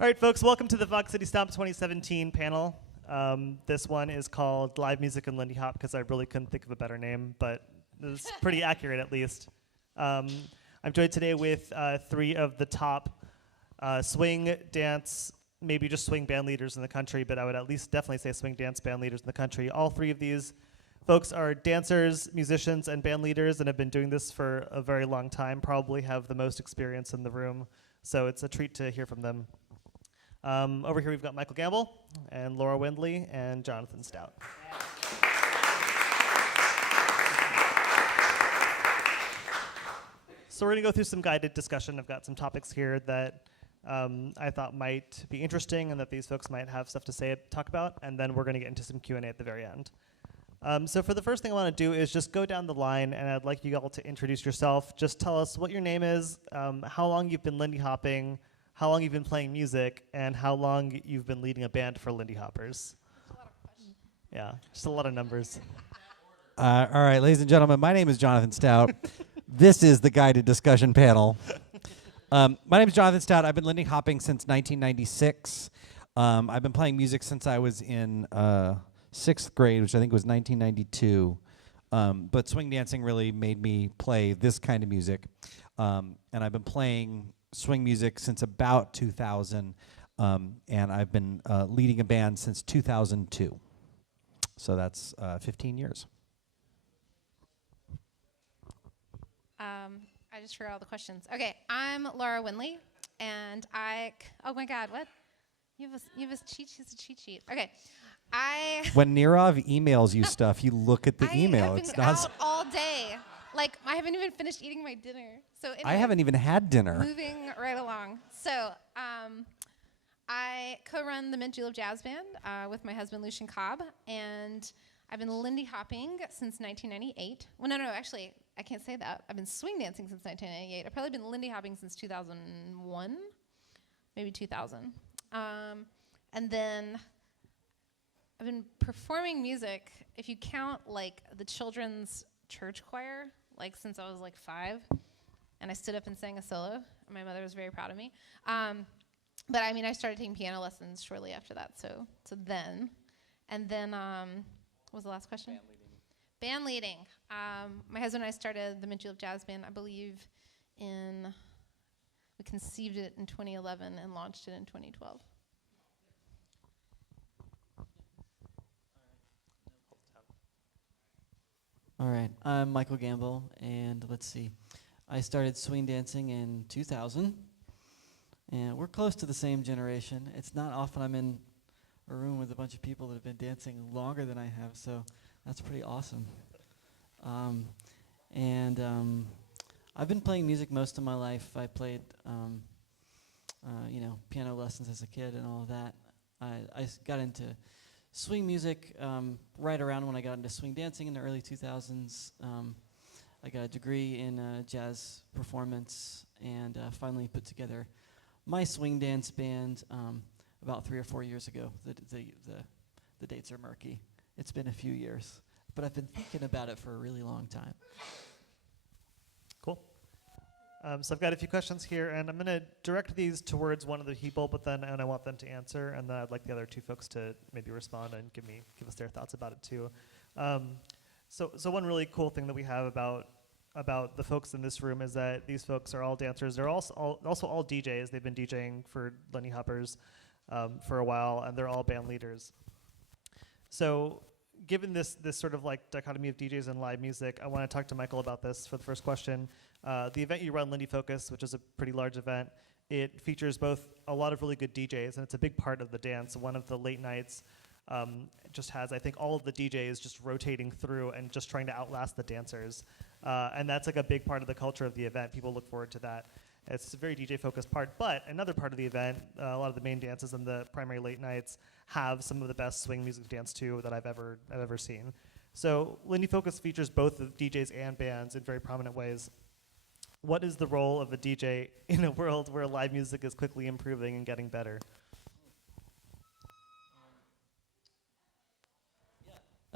All right, folks, welcome to the Fox City Stomp 2017 panel. This one is called Live Music and Lindy Hop because I really couldn't think of a better name, but it's pretty accurate at least. I'm joined today with three of the top swing, dance, maybe just swing band leaders in the country, but I would at least definitely say swing dance band leaders in the country. All three of these folks are dancers, musicians, and band leaders and have been doing this for a very long time, probably have the most experience in the room, so it's a treat to hear from them. Over here we've got Michael Gamble and Laura Windley and Jonathan Stout. So we're going to go through some guided discussion. I've got some topics here that I thought might be interesting and that these folks might have stuff to talk about, and then we're going to get into some Q&A at the very end. So for the first thing I want to do is just go down the line, and I'd like you all to introduce yourself. Just tell us what your name is, how long you've been Lindy hopping, how long you've been playing music, and how long you've been leading a band for Lindy Hoppers. That's a lot of questions. Yeah, just a lot of numbers. All right, ladies and gentlemen, my name is Jonathan Stout. This is the guided discussion panel. My name is Jonathan Stout. I've been Lindy hopping since 1996. I've been playing music since I was in 6th grade, which I think was 1992. But swing dancing really made me play this kind of music. And I've been playing swing music since about 2000, and I've been leading a band since 2002. So that's 15 years. I just forgot all the questions. Okay, I'm Laura Windley, and oh my God, what? You have a cheat sheet. Okay, When Nirav emails you stuff, you look at the email. I have It's been not. out all day. Like, I haven't even finished eating my dinner. So anyway, I haven't even had dinner. Moving right along. So, I co-run the Mint Julep Jazz Band with my husband Lucian Cobb, and I've been Lindy hopping since 1998. Well, no, actually, I can't say that. I've been swing dancing since 1998. I've probably been Lindy hopping since 2001, maybe 2000. And then I've been performing music, if you count like the children's church choir, like since I was like 5, and I stood up and sang a solo. My mother was very proud of me. But I mean, I started taking piano lessons shortly after that. So then, and then, what was the last question? Band leading. My husband and I started the Mint Julep Jazz Band, I believe, we conceived it in 2011 and launched it in 2012. All right, I'm Michael Gamble, and let's see. I started swing dancing in 2000, and we're close to the same generation. It's not often I'm in a room with a bunch of people that have been dancing longer than I have, so that's pretty awesome. I've been playing music most of my life. I played, piano lessons as a kid and all of that. I got into swing music right around when I got into swing dancing in the early 2000s. I got a degree in jazz performance and finally put together my swing dance band about 3 or 4 years ago. The dates are murky. It's been a few years, but I've been thinking about it for a really long time. Cool. So I've got a few questions here, and I'm going to direct these towards one of the people, and I want them to answer, and then I'd like the other two folks to maybe respond and give us their thoughts about it too. So one really cool thing that we have about the folks in this room is that these folks are all dancers. They're also all DJs. They've been DJing for Lindy Hoppers for a while, and they're all band leaders. So given this sort of like dichotomy of DJs and live music, I want to talk to Michael about this for the first question. The event you run, Lindy Focus, which is a pretty large event, it features both a lot of really good DJs, and it's a big part of the dance. One of the late nights just has, I think, all of the DJs just rotating through and just trying to outlast the dancers. And that's like a big part of the culture of the event. People look forward to that. It's a very DJ-focused part, but another part of the event, a lot of the main dances and the primary late nights have some of the best swing music dance too that I've ever seen. So Lindy Focus features both the DJs and bands in very prominent ways. What is the role of a DJ in a world where live music is quickly improving and getting better?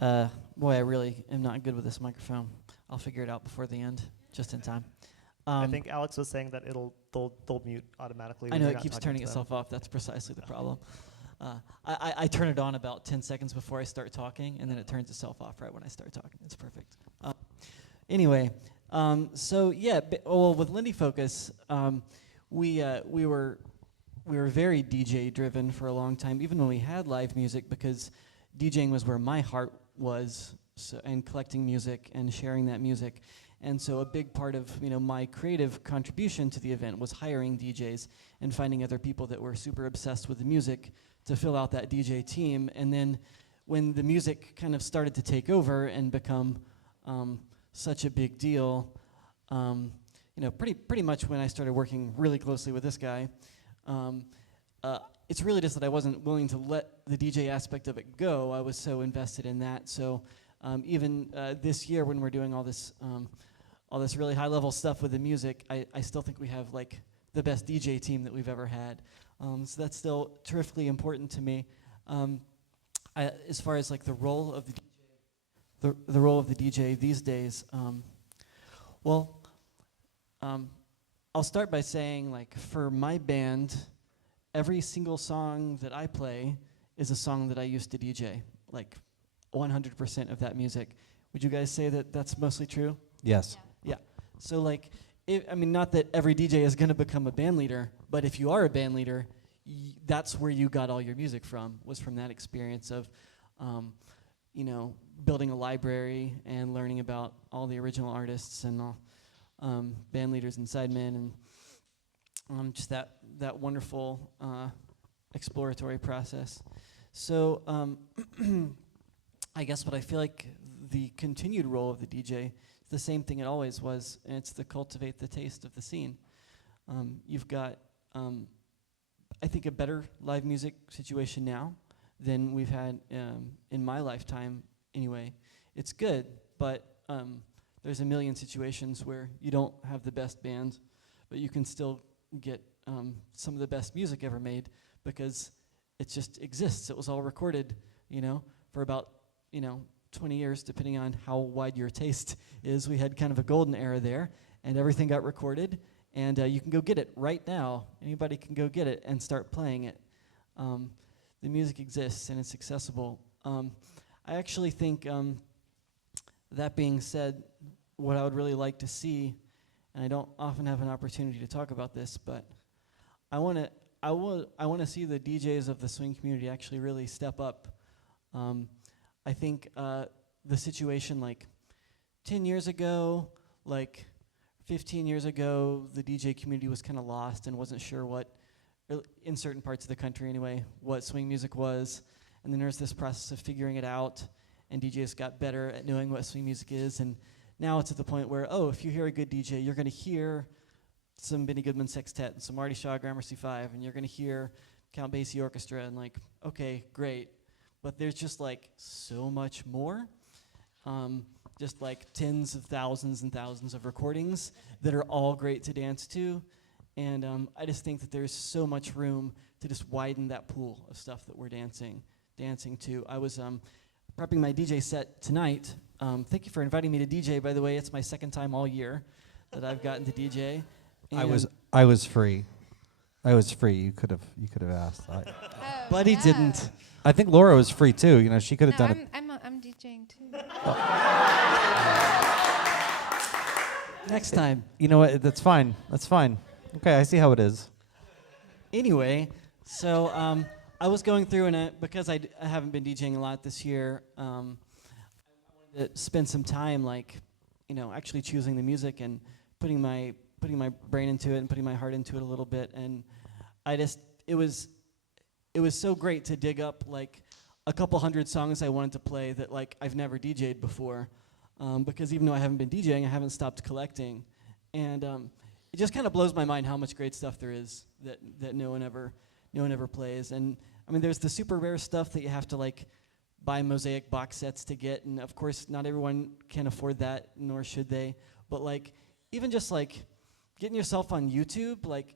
Boy, I really am not good with this microphone. I'll figure it out before the end, just in time. I think Alex was saying that they'll mute automatically. I when know you're it not keeps talking turning to them. itself off. That's precisely the problem. I turn it on about 10 seconds before I start talking, and then it turns itself off right when I start talking. It's perfect. Anyway, so yeah, well, with Lindy Focus, we were very DJ driven for a long time, even when we had live music, because DJing was where my heart was, and collecting music and sharing that music. And so a big part of my creative contribution to the event was hiring DJs and finding other people that were super obsessed with the music to fill out that DJ team. And then when the music kind of started to take over and become such a big deal, pretty much when I started working really closely with this guy, it's really just that I wasn't willing to let the DJ aspect of it go. I was so invested in that. So even this year when we're doing all this really high-level stuff with the music, I still think we have like the best DJ team that we've ever had. So that's still terrifically important to me. As far as like the role of the role of the DJ these days, I'll start by saying, like, for my band, every single song that I play is a song that I used to DJ, like 100% of that music. Would you guys say that that's mostly true? Yes. Yeah. So, like, not that every DJ is going to become a band leader, but if you are a band leader, that's where you got all your music from, was from that experience of, building a library and learning about all the original artists and all band leaders and sidemen, and just that wonderful exploratory process. So I guess what I feel like the continued role of the DJ is the same thing it always was, and it's to cultivate the taste of the scene. You've got, I think, a better live music situation now than we've had in my lifetime anyway. It's good, but there's a million situations where you don't have the best band, but you can still get some of the best music ever made because it just exists. It was all recorded, for about, 20 years, depending on how wide your taste is. We had kind of a golden era there, and everything got recorded, and you can go get it right now. Anybody can go get it and start playing it. The music exists, and it's accessible. I actually think, that being said, what I would really like to see, and I don't often have an opportunity to talk about this, but I want to see the DJs of the swing community actually really step up. I think the situation like 10 years ago, like 15 years ago, the DJ community was kind of lost and wasn't sure what, in certain parts of the country anyway, what swing music was. And then there's this process of figuring it out, and DJs got better at knowing what swing music is. And now it's at the point where, if you hear a good DJ, you're going to hear some Benny Goodman Sextet and some Marty Shaw Gramercy 5, and you're going to hear Count Basie Orchestra, and like, okay, great. But there's just like so much more, just like tens of thousands and thousands of recordings that are all great to dance to. And I just think that there's so much room to just widen that pool of stuff that we're dancing to. I was prepping my DJ set tonight. Thank you for inviting me to DJ, by the way. It's my second time all year that I've gotten to DJ. I was free. You could have asked. But he didn't. I think Laura was free too. She could have done it. I'm DJing too. Next time. You know what? That's fine. Okay, I see how it is. Anyway, so I was going through, and because I haven't been DJing a lot this year, I wanted to spend some time, actually choosing the music and putting my brain into it and putting my heart into it a little bit. And it was so great to dig up like a couple hundred songs I wanted to play that like I've never DJ'd before, because even though I haven't been DJing, I haven't stopped collecting, and it just kind of blows my mind how much great stuff there is that no one ever plays. And I mean, there's the super rare stuff that you have to like buy Mosaic box sets to get, and of course not everyone can afford that, nor should they. But like even just like getting yourself on YouTube, like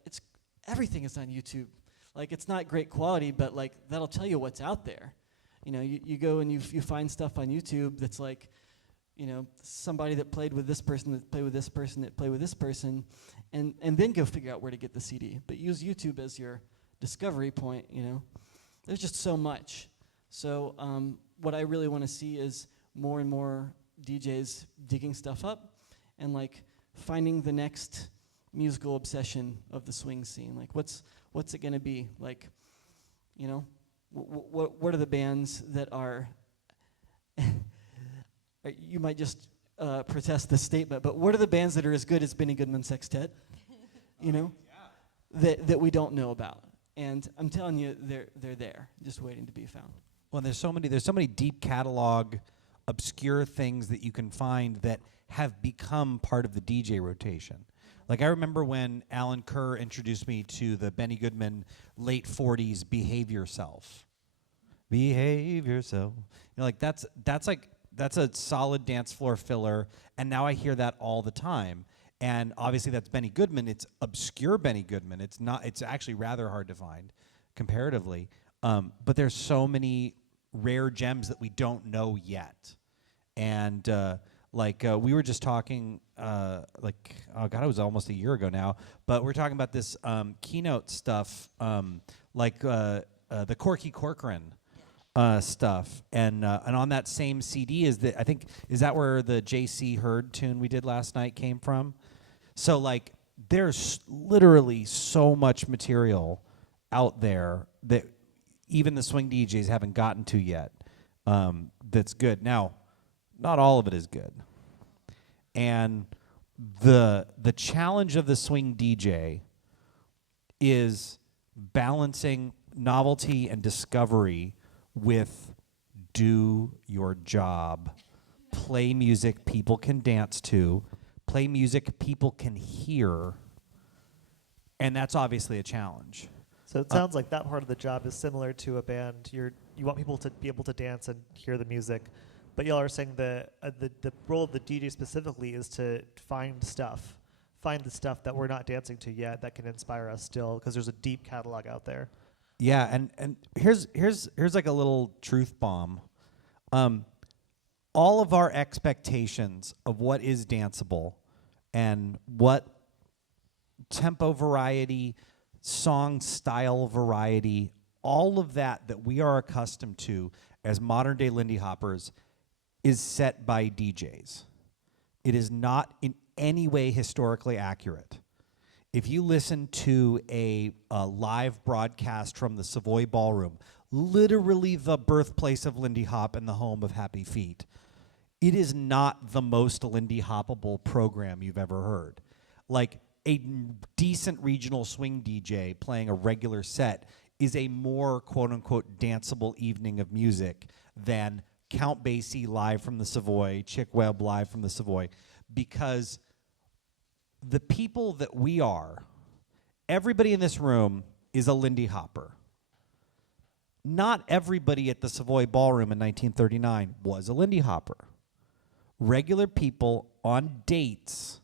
everything is on YouTube. Like it's not great quality, but like that'll tell you what's out there. You go and you find stuff on YouTube that's like somebody that played with this person, that played with this person, that played with this person, and then go figure out where to get the CD. But use YouTube as your discovery point, There's just so much. So what I really want to see is more and more DJs digging stuff up and like finding the next musical obsession of the swing scene. Like what's it going to be? Like, what are the bands that are you might just protest this statement, but what are the bands that are as good as Benny Goodman Sextet? That we don't know about. And I'm telling you, they're there, just waiting to be found. Well, there's so many deep catalog, obscure things that you can find that have become part of the DJ rotation. Like I remember when Alan Kerr introduced me to the Benny Goodman late 40s Behave Yourself. Behave yourself. Like that's a solid dance floor filler, and now I hear that all the time. And obviously that's Benny Goodman. It's obscure Benny Goodman. It's actually rather hard to find comparatively. But there's so many rare gems that we don't know yet. And we were just talking, oh God, it was almost a year ago now, but we're talking about this keynote stuff, the Corky Corcoran stuff. And on that same CD is that where the J.C. Hurd tune we did last night came from? So like there's literally so much material out there that even the swing DJs haven't gotten to yet that's good. Now, not all of it is good. And the challenge of the swing DJ is balancing novelty and discovery with do your job. Play music people can dance to. Play music people can hear. And that's obviously a challenge. So it sounds like that part of the job is similar to a band. You want people to be able to dance and hear the music, but y'all are saying the role of the DJ specifically is to find the stuff that we're not dancing to yet that can inspire us still, because there's a deep catalog out there. Yeah, and here's like a little truth bomb. All of our expectations of what is danceable and what tempo variety, song style variety, all of that we are accustomed to as modern day Lindy Hoppers is set by DJs. It is not in any way historically accurate. If you listen to a live broadcast from the Savoy Ballroom, literally the birthplace of Lindy Hop and the home of Happy Feet, it is not the most Lindy Hoppable program you've ever heard. Like a decent regional swing DJ playing a regular set is a more quote-unquote danceable evening of music than Count Basie live from the Savoy, Chick Webb live from the Savoy, because the people that we are, everybody in this room is a Lindy Hopper. Not everybody at the Savoy Ballroom in 1939 was a Lindy Hopper. Regular people on dates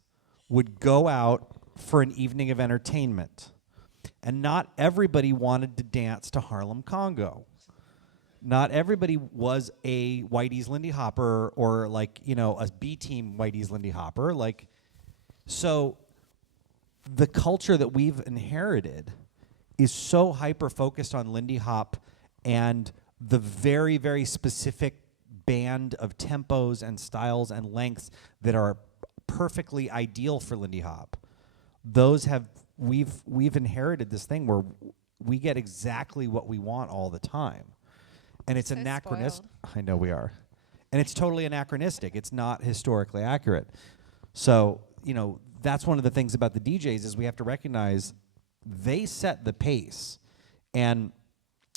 would go out for an evening of entertainment. And not everybody wanted to dance to Harlem Congo. Not everybody was a Whitey's Lindy Hopper or a B-team Whitey's Lindy Hopper. So the culture that we've inherited is so hyper-focused on Lindy Hop and the very, very specific band of tempos and styles and lengths that are perfectly ideal for Lindy Hop. We've inherited this thing where we get exactly what we want all the time. And it's anachronistic. I know we are. And it's totally anachronistic. It's not historically accurate. So, that's one of the things about the DJs is we have to recognize they set the pace. And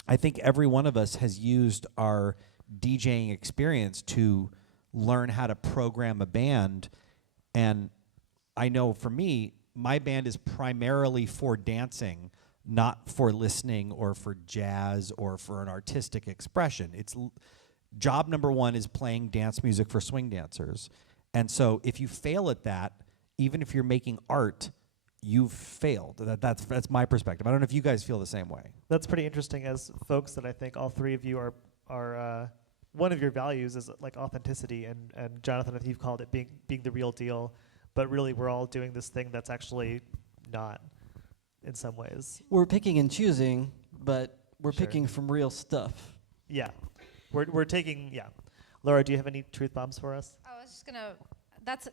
I think every one of us has used our DJing experience to learn how to program a band. And I know for me, my band is primarily for dancing, not for listening or for jazz or for an artistic expression. Job number one is playing dance music for swing dancers. And so if you fail at that, even if you're making art, you've failed. That's my perspective. I don't know if you guys feel the same way. That's pretty interesting as folks that I think all three of you are one of your values is like authenticity, and Jonathan, I think you've called it being the real deal, but really we're all doing this thing that's actually not in some ways. We're picking and choosing, but we're Sure. picking from real stuff. Yeah, we're taking, yeah. Laura, do you have any truth bombs for us? I was just gonna.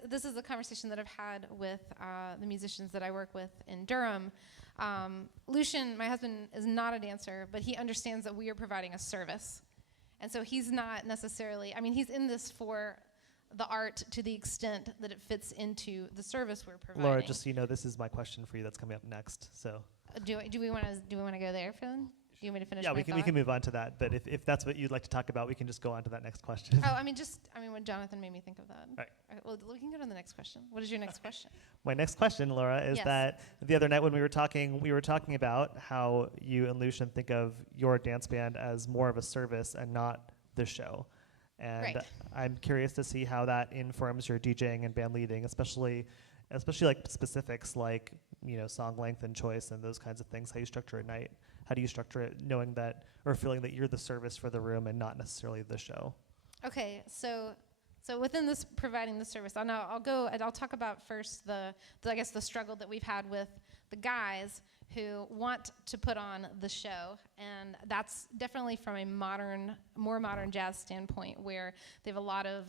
This is a conversation that I've had with the musicians that I work with in Durham. Lucian, my husband, is not a dancer, but he understands that we are providing a service, and so he's not necessarily. I mean, he's in this for the art to the extent that it fits into the service we're providing. Laura, just so you know, this is my question for you that's coming up next. So Do we want to go there, Phil? Do you want me to finish? yeah, my we can move on to that. But if that's what you'd like to talk about, we can just go on to that next question. Oh, I mean, when Jonathan made me think of that. Right. Well, we can go to the next question. What is your next question? My next question, Laura, is Yes. that the other night when we were talking about how you and Lucian think of your dance band as more of a service and not the show. And Right. I'm curious to see how that informs your DJing and band leading, especially like specifics like, song length and choice and those kinds of things, how you structure a night. How do you structure it knowing that or feeling that you're the service for the room and not necessarily the show? Okay, so within this providing the service, I'll talk about first the struggle that we've had with the guys who want to put on the show, and that's definitely from a more modern jazz standpoint, where they have a lot of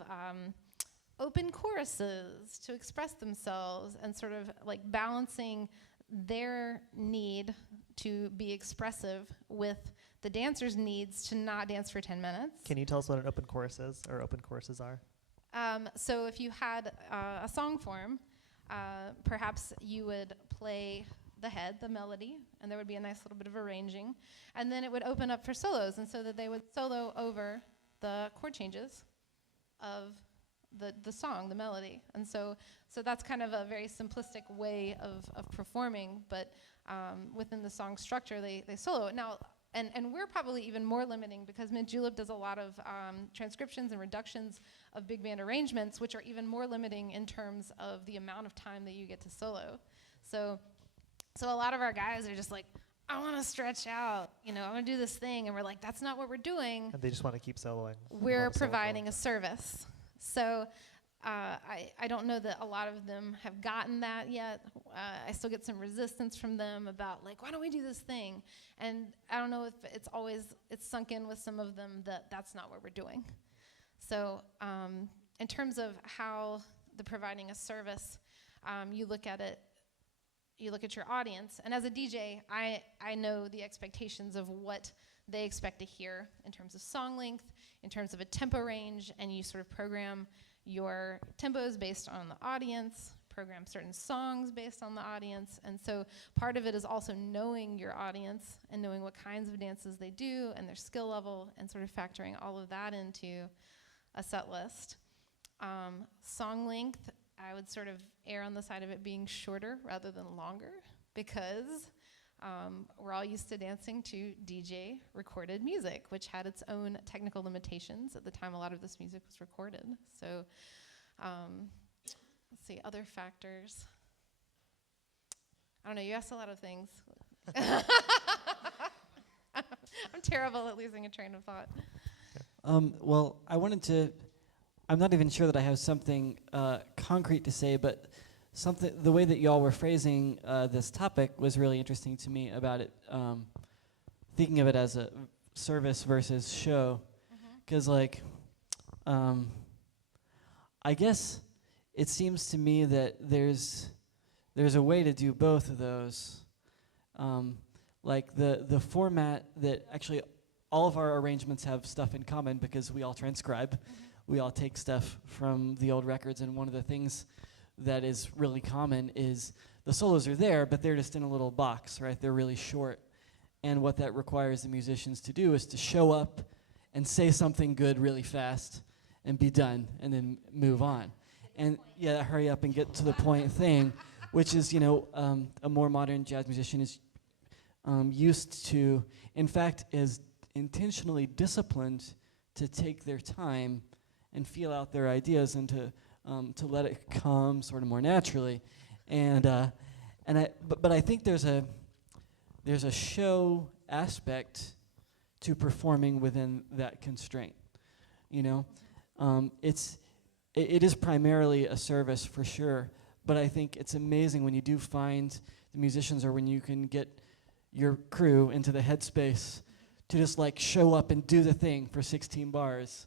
open choruses to express themselves and sort of like balancing their need to be expressive with the dancer's needs to not dance for 10 minutes. Can you tell us what an open chorus is or open choruses are? So if you had a song form, perhaps you would play the head, the melody, and there would be a nice little bit of arranging, and then it would open up for solos, and so that they would solo over the chord changes of the song, the melody. And so that's kind of a very simplistic way of performing, but within the song structure, they solo. Now, and we're probably even more limiting because Mint Julep does a lot of transcriptions and reductions of big band arrangements, which are even more limiting in terms of the amount of time that you get to solo. So a lot of our guys are just like, I want to stretch out, I want to do this thing, and we're like, that's not what we're doing. And they just want to keep soloing. We're providing a service. So I don't know that a lot of them have gotten that yet. I still get some resistance from them about like, why don't we do this thing? And I don't know if it's sunk in with some of them that that's not what we're doing. So in terms of how the providing a service, you look at it, you look at your audience, and as a DJ, I know the expectations of what they expect to hear in terms of song length, in terms of a tempo range, and you sort of program your tempos based on the audience, program certain songs based on the audience, and so part of it is also knowing your audience and knowing what kinds of dances they do and their skill level and sort of factoring all of that into a set list. Song length, I would sort of err on the side of it being shorter rather than longer because we're all used to dancing to DJ recorded music, which had its own technical limitations at the time a lot of this music was recorded. So let's see, other factors. I don't know, you asked a lot of things. I'm terrible at losing a train of thought. Well, I'm not even sure that I have something concrete to say, but the way that y'all were phrasing this topic was really interesting to me about it, thinking of it as a service versus show. Because, I guess it seems to me that there's a way to do both of those. Like the format that actually all of our arrangements have stuff in common because we all transcribe. We all take stuff from the old records, and one of the things that is really common is the solos are there, but they're just in a little box, right? They're really short. And what that requires the musicians to do is to show up and say something good really fast and be done and then move on. And yeah, hurry up and get to the point thing, which is, a more modern jazz musician is used to, in fact, is intentionally disciplined to take their time and feel out their ideas and to let it come sort of more naturally, but I think there's a show aspect to performing within that constraint, you know. It is primarily a service for sure, but I think it's amazing when you do find the musicians, or when you can get your crew into the headspace to just like show up and do the thing for 16 bars.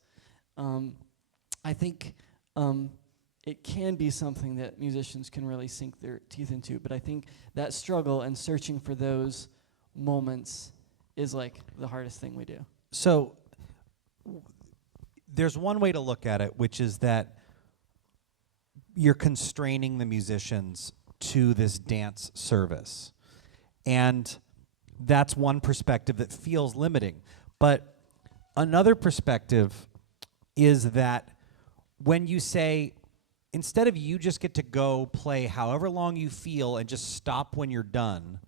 I think it can be something that musicians can really sink their teeth into, but I think that struggle and searching for those moments is like the hardest thing we do. So there's one way to look at it, which is that you're constraining the musicians to this dance service. And that's one perspective that feels limiting. But another perspective is that when you say, instead of you just get to go play however long you feel and just stop when you're done,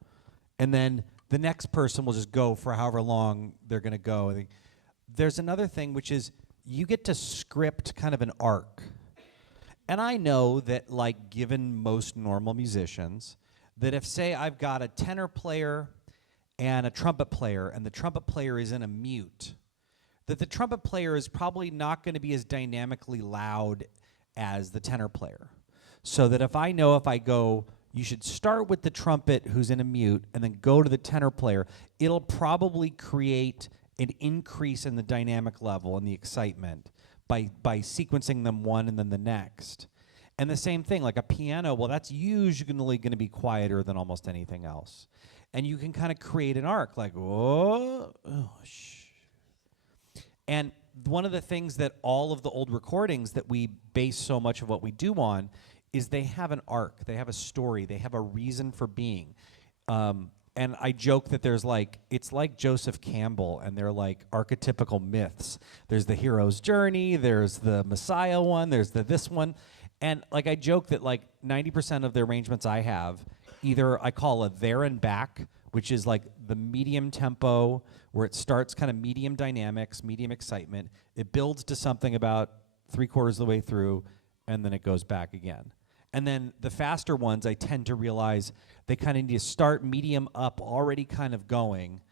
and then the next person will just go for however long they're going to go. There's another thing, which is you get to script kind of an arc. And I know that, like, given most normal musicians, that if, say, I've got a tenor player and a trumpet player, and the trumpet player is in a mute, that the trumpet player is probably not going to be as dynamically loud as the tenor player. So that if I know, if I go, you should start with the trumpet who's in a mute and then go to the tenor player, it'll probably create an increase in the dynamic level and the excitement by sequencing them one and then the next. And the same thing, like a piano, well, that's usually going to be quieter than almost anything else. And you can kind of create an arc, like, oh, shh. And one of the things that all of the old recordings that we base so much of what we do on is they have an arc, they have a story, they have a reason for being. And I joke that there's like, it's like Joseph Campbell, and they're like archetypical myths. There's the hero's journey, there's the Messiah one, there's this one. And like I joke that like 90% of the arrangements I have, either I call a there and back, which is like the medium tempo, where it starts kind of medium dynamics, medium excitement. It builds to something about 3/4 of the way through, and then it goes back again. And then the faster ones, I tend to realize they kind of need to start medium up, already kind of going,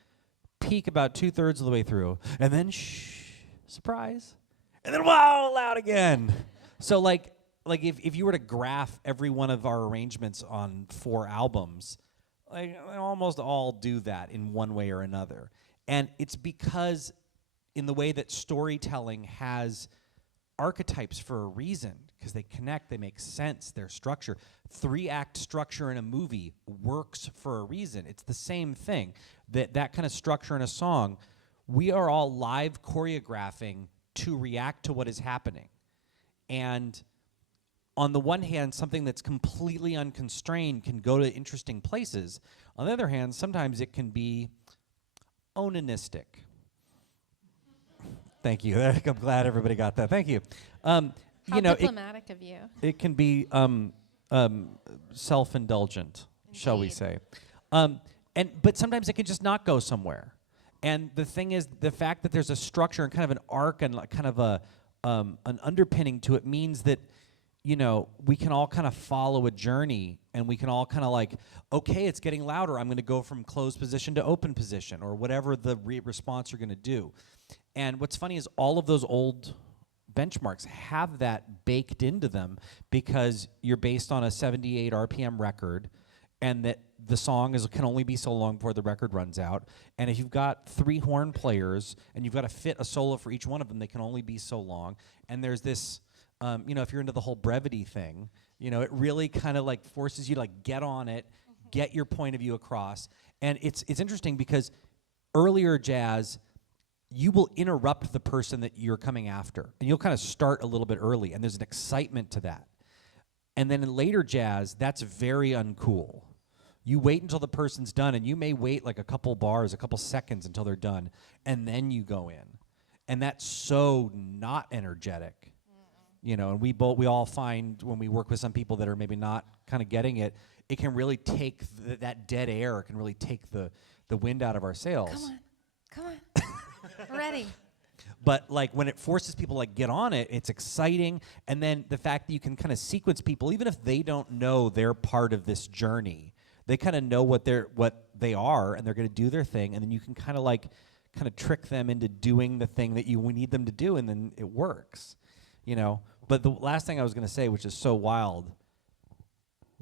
peak about 2/3 of the way through, and then shh, surprise, and then wow, loud again. So like if you were to graph every one of our arrangements on 4 albums, like they almost all do that in one way or another. And it's because in the way that storytelling has archetypes for a reason, because they connect, they make sense, their structure. 3-act structure in a movie works for a reason. It's the same thing. That kind of structure in a song, we are all live choreographing to react to what is happening. And on the one hand, something that's completely unconstrained can go to interesting places. On the other hand, sometimes it can be onanistic. Thank you. I'm glad everybody got that. Thank you. How diplomatic of you. It can be self-indulgent, shall we say. But sometimes it can just not go somewhere. And the thing is, the fact that there's a structure and kind of an arc and like kind of an underpinning to it means that, you know, we can all kind of follow a journey, and we can all kind of like, okay, it's getting louder. I'm going to go from closed position to open position, or whatever the response you're going to do. And what's funny is all of those old benchmarks have that baked into them, because you're based on a 78 RPM record, and that the song can only be so long before the record runs out. And if you've got 3 horn players and you've got to fit a solo for each one of them, they can only be so long. And there's this, if you're into the whole brevity thing, it really kind of like forces you to like get on it, get your point of view across. And it's interesting because earlier jazz, you will interrupt the person that you're coming after, and you'll kind of start a little bit early, and there's an excitement to that. And then in later jazz, that's very uncool. You wait until the person's done, and you may wait like a couple bars, a couple seconds until they're done, and then you go in. And that's so not energetic. And we all find when we work with some people that are maybe not kind of getting it, it can really take that dead air, it can really take the wind out of our sails. Come on. Ready. But like when it forces people like get on it, it's exciting. And then the fact that you can kind of sequence people, even if they don't know they're part of this journey, they kind of know what they are, and they're going to do their thing. And then you can kind of like kind of trick them into doing the thing that you need them to do, and then it works, you know. But the last thing I was going to say, which is so wild,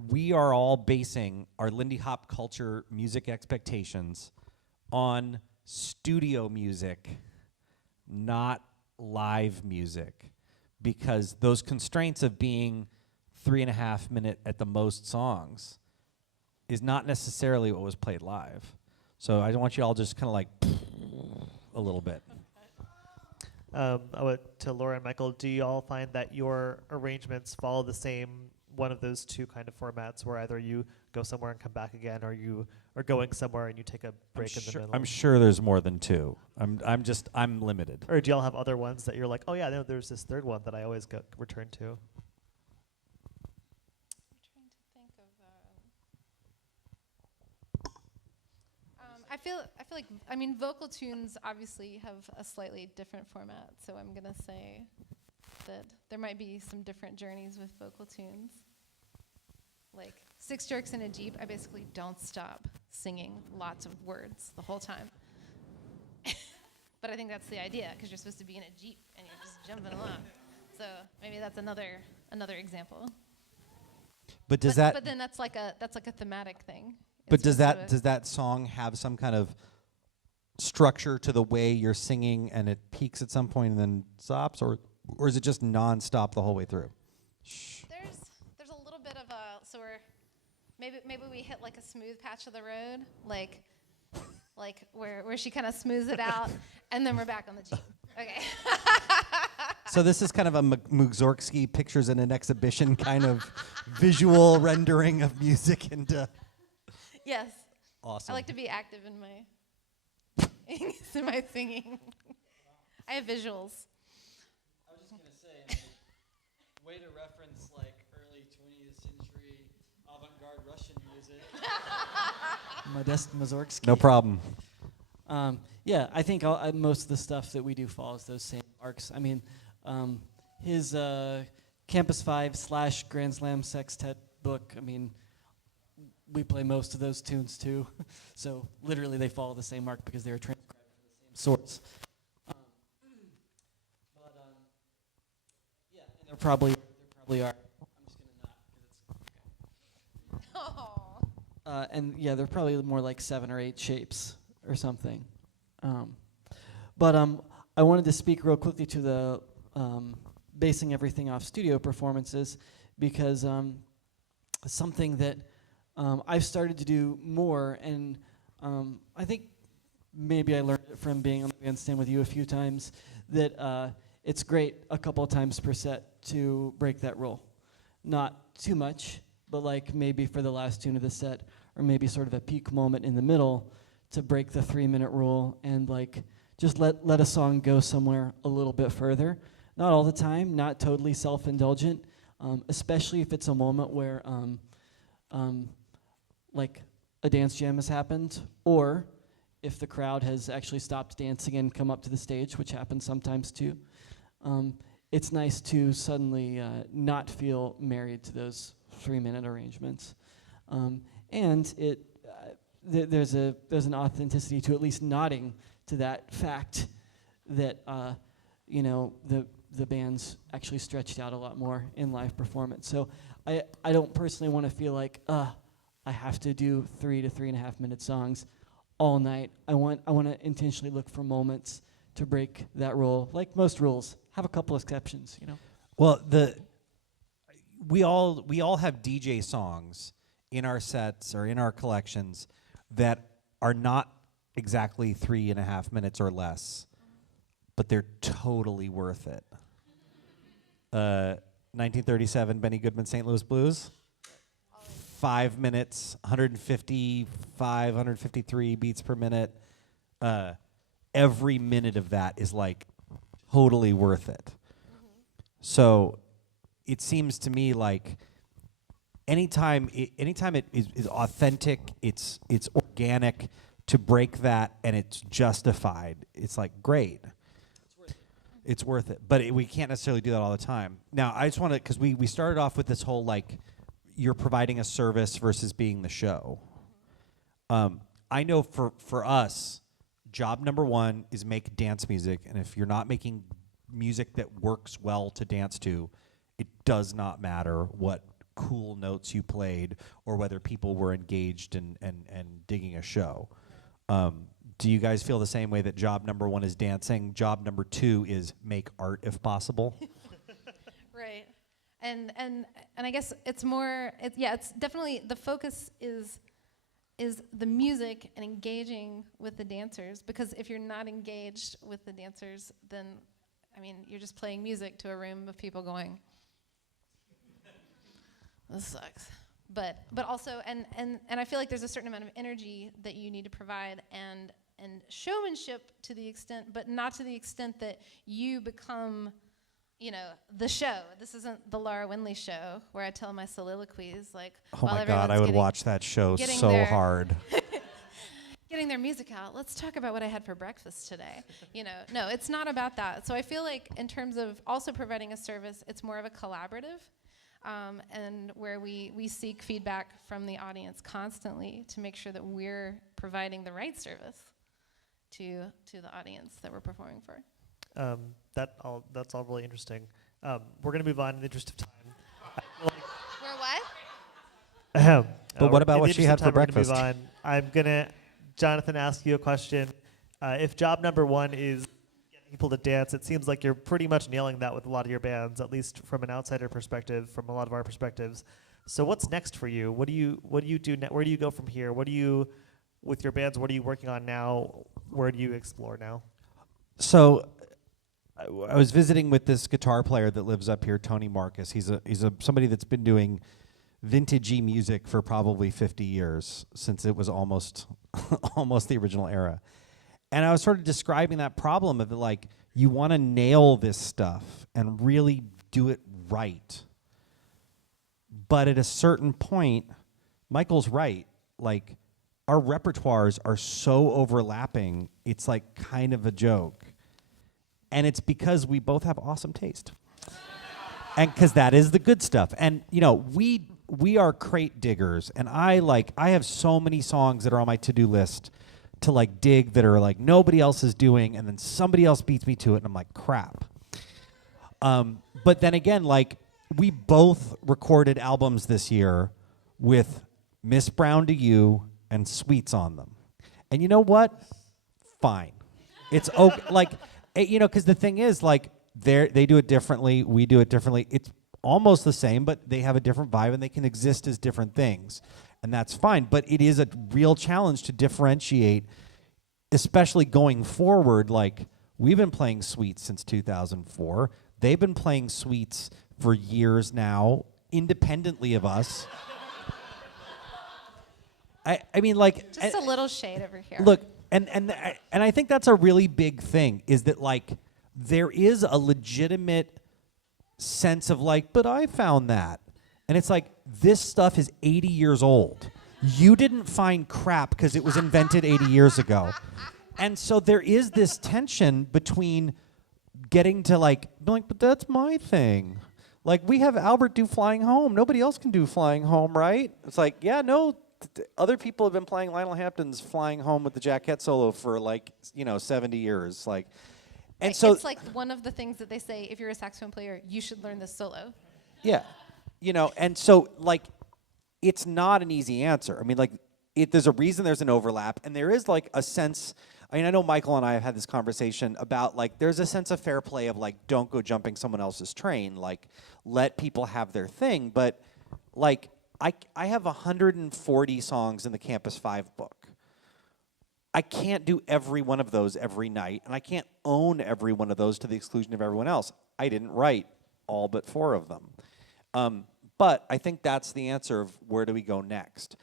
we are all basing our Lindy Hop culture music expectations on studio music, not live music, because those constraints of being 3.5 minute at the most songs is not necessarily what was played live. So I want you all just kind of like a little bit. To Laura and Michael, do you all find that your arrangements follow the same one of those two kind of formats, where either you go somewhere and come back again, or you are going somewhere and you take a break in the middle? I'm sure there's more than two. I'm limited. Or do y'all have other ones that you're like, oh yeah, no, there's this third one that I always return to? I'm trying to think of. I feel like, I mean, vocal tunes obviously have a slightly different format, so I'm gonna say that there might be some different journeys with vocal tunes. Like 6 Jerks in a Jeep, I basically don't stop singing lots of words the whole time. But I think that's the idea, because you're supposed to be in a Jeep and you're just jumping along. So maybe that's another example. But does But then that's like a thematic thing. But It's does that song have some kind of structure to the way you're singing, and it peaks at some point and then stops, or is it just nonstop the whole way through? Shh. There's a little bit of a, so we're maybe we hit like a smooth patch of the road, like where she kind of smooths it out, and then we're back on the Jeep. Okay. So this is kind of a Mussorgsky pictures in an exhibition kind of visual rendering of music into. Yes. Awesome. I like to be active in my singing. I have visuals. I was just going to say, way to reference like early 20th century avant-garde Russian music. Modest Mussorgsky. No problem. Yeah, I think most of the stuff that we do follows those same arcs. I mean, his Campus 5 / Grand Slam Sextet book, I mean, we play most of those tunes too. So literally they follow the same arc because they were transcribed from the same source. Yeah, and there probably are. I'm just gonna not, because it's okay. And yeah, they're probably more like 7 or 8 shapes or something. But I wanted to speak real quickly to the basing everything off studio performances, because something that I've started to do more, and I think maybe I learned it from being on the bandstand with you a few times, that it's great a couple of times per set to break that rule. Not too much, but like maybe for the last tune of the set, or maybe sort of a peak moment in the middle, to break the 3-minute rule and like just let a song go somewhere a little bit further. Not all the time, not totally self-indulgent, especially if it's a moment where like a dance jam has happened, or if the crowd has actually stopped dancing and come up to the stage, which happens sometimes too. It's nice to suddenly not feel married to those 3-minute arrangements. And it there's an authenticity to at least nodding to that fact that the band's actually stretched out a lot more in live performance. So I don't personally want to feel like I have to do 3 to 3.5 minute songs all night. I want to intentionally look for moments to break that rule. Like most rules, have a couple exceptions, you know. Well, we all have DJ songs in our sets or in our collections that are not exactly 3.5 minutes or less, but they're totally worth it. 1937 Benny Goodman St. Louis Blues. 5 minutes, 155, 153 beats per minute. Every minute of that is like totally worth it. So it seems to me like anytime it is authentic, it's organic, to break that and it's justified, it's like great. It's worth it. But we can't necessarily do that all the time. Now, I just want to, because we started off with this whole like, you're providing a service versus being the show. I know for us, job number one is make dance music, and if you're not making music that works well to dance to, it does not matter what cool notes you played or whether people were engaged and digging a show. Do you guys feel the same way that job number one is dancing? Job number two is make art if possible? Right. And I guess it's more, it's definitely, the focus is the music and engaging with the dancers, because if you're not engaged with the dancers, then, I mean, you're just playing music to a room of people going, this sucks. But also, and I feel like there's a certain amount of energy that you need to provide, and showmanship to the extent, but not to the extent that you become, you know, the show. This isn't the Laura Winley show where I tell my soliloquies, like, Oh my God, I would watch that show so hard. Getting their music out. Let's talk about what I had for breakfast today. You know, no, it's not about that. So I feel like in terms of also providing a service, it's more of a collaborative, and where we seek feedback from the audience constantly to make sure that we're providing the right service to the audience that we're performing for. That's all really interesting. We're going to move on in the interest of time. We're what? But what about in what the she interest had of for time, we're gonna breakfast? move on. I'm going to, Jonathan, ask you a question. If job number one is getting people to dance, it seems like you're pretty much nailing that with a lot of your bands, at least from an outsider perspective, from a lot of our perspectives. So what's next for you? What do you do? Where do you go from here? What do you, with your bands, what are you working on now? Where do you explore now? So I was visiting with this guitar player that lives up here, Tony Marcus. He's somebody that's been doing vintagey music for probably 50 years, since it was almost almost the original era. And I was sort of describing that problem of, like, you want to nail this stuff and really do it right. But at a certain point, Michael's right. Like, our repertoires are so overlapping, it's like kind of a joke. And it's because we both have awesome taste. And because that is the good stuff. And, you know, we are crate diggers. And I have so many songs that are on my to-do list to, like, dig that are, like, nobody else is doing. And then somebody else beats me to it. And I'm like, crap. But then again, like, we both recorded albums this year with Miss Brown to You and Sweets on them. And you know what? Fine. It's okay. Like, you know, because the thing is, like, they do it differently. We do it differently. It's almost the same, but they have a different vibe, and they can exist as different things. And that's fine. But it is a real challenge to differentiate, especially going forward. Like, we've been playing Sweets since 2004. They've been playing Sweets for years now, independently of us. I mean, like, Just a little shade over here. look, and I think that's a really big thing, is that, like, there is a legitimate sense of, like, but I found that. And it's like, this stuff is 80 years old. You didn't find crap because it was invented 80 years ago. And so there is this tension between getting to, like, be like, but that's my thing. Like, we have Albert do Flying Home. Nobody else can do Flying Home, right? It's like, yeah, no, other people have been playing Lionel Hampton's Flying Home with the Jackette solo for, like, 70 years. Like, and so it's like one of the things that they say, if you're a saxophone player, you should learn this solo. yeah, and so, like, it's not an easy answer. I mean, like, there's a reason there's an overlap, and there is, like, a sense. I mean, I know Michael and I have had this conversation about, like, there's a sense of fair play of, like, don't go jumping someone else's train. Like, let people have their thing. But, like, I have 140 songs in the Campus 5 book. I can't do every one of those every night, and I can't own every one of those to the exclusion of everyone else. I didn't write all but 4 of them. But I think that's the answer of where do we go next.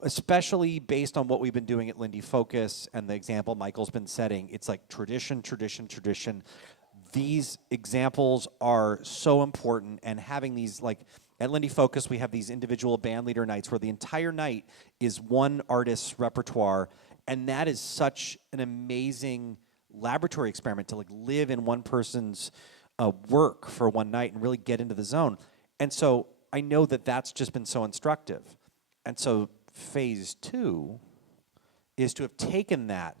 Especially based on what we've been doing at Lindy Focus and the example Michael's been setting. It's like tradition, tradition, tradition. These examples are so important, and having these, like, at Lindy Focus, we have these individual band leader nights where the entire night is one artist's repertoire, and that is such an amazing laboratory experiment to, like, live in one person's work for one night and really get into the zone. And so I know that that's just been so instructive. And so phase 2 is to have taken that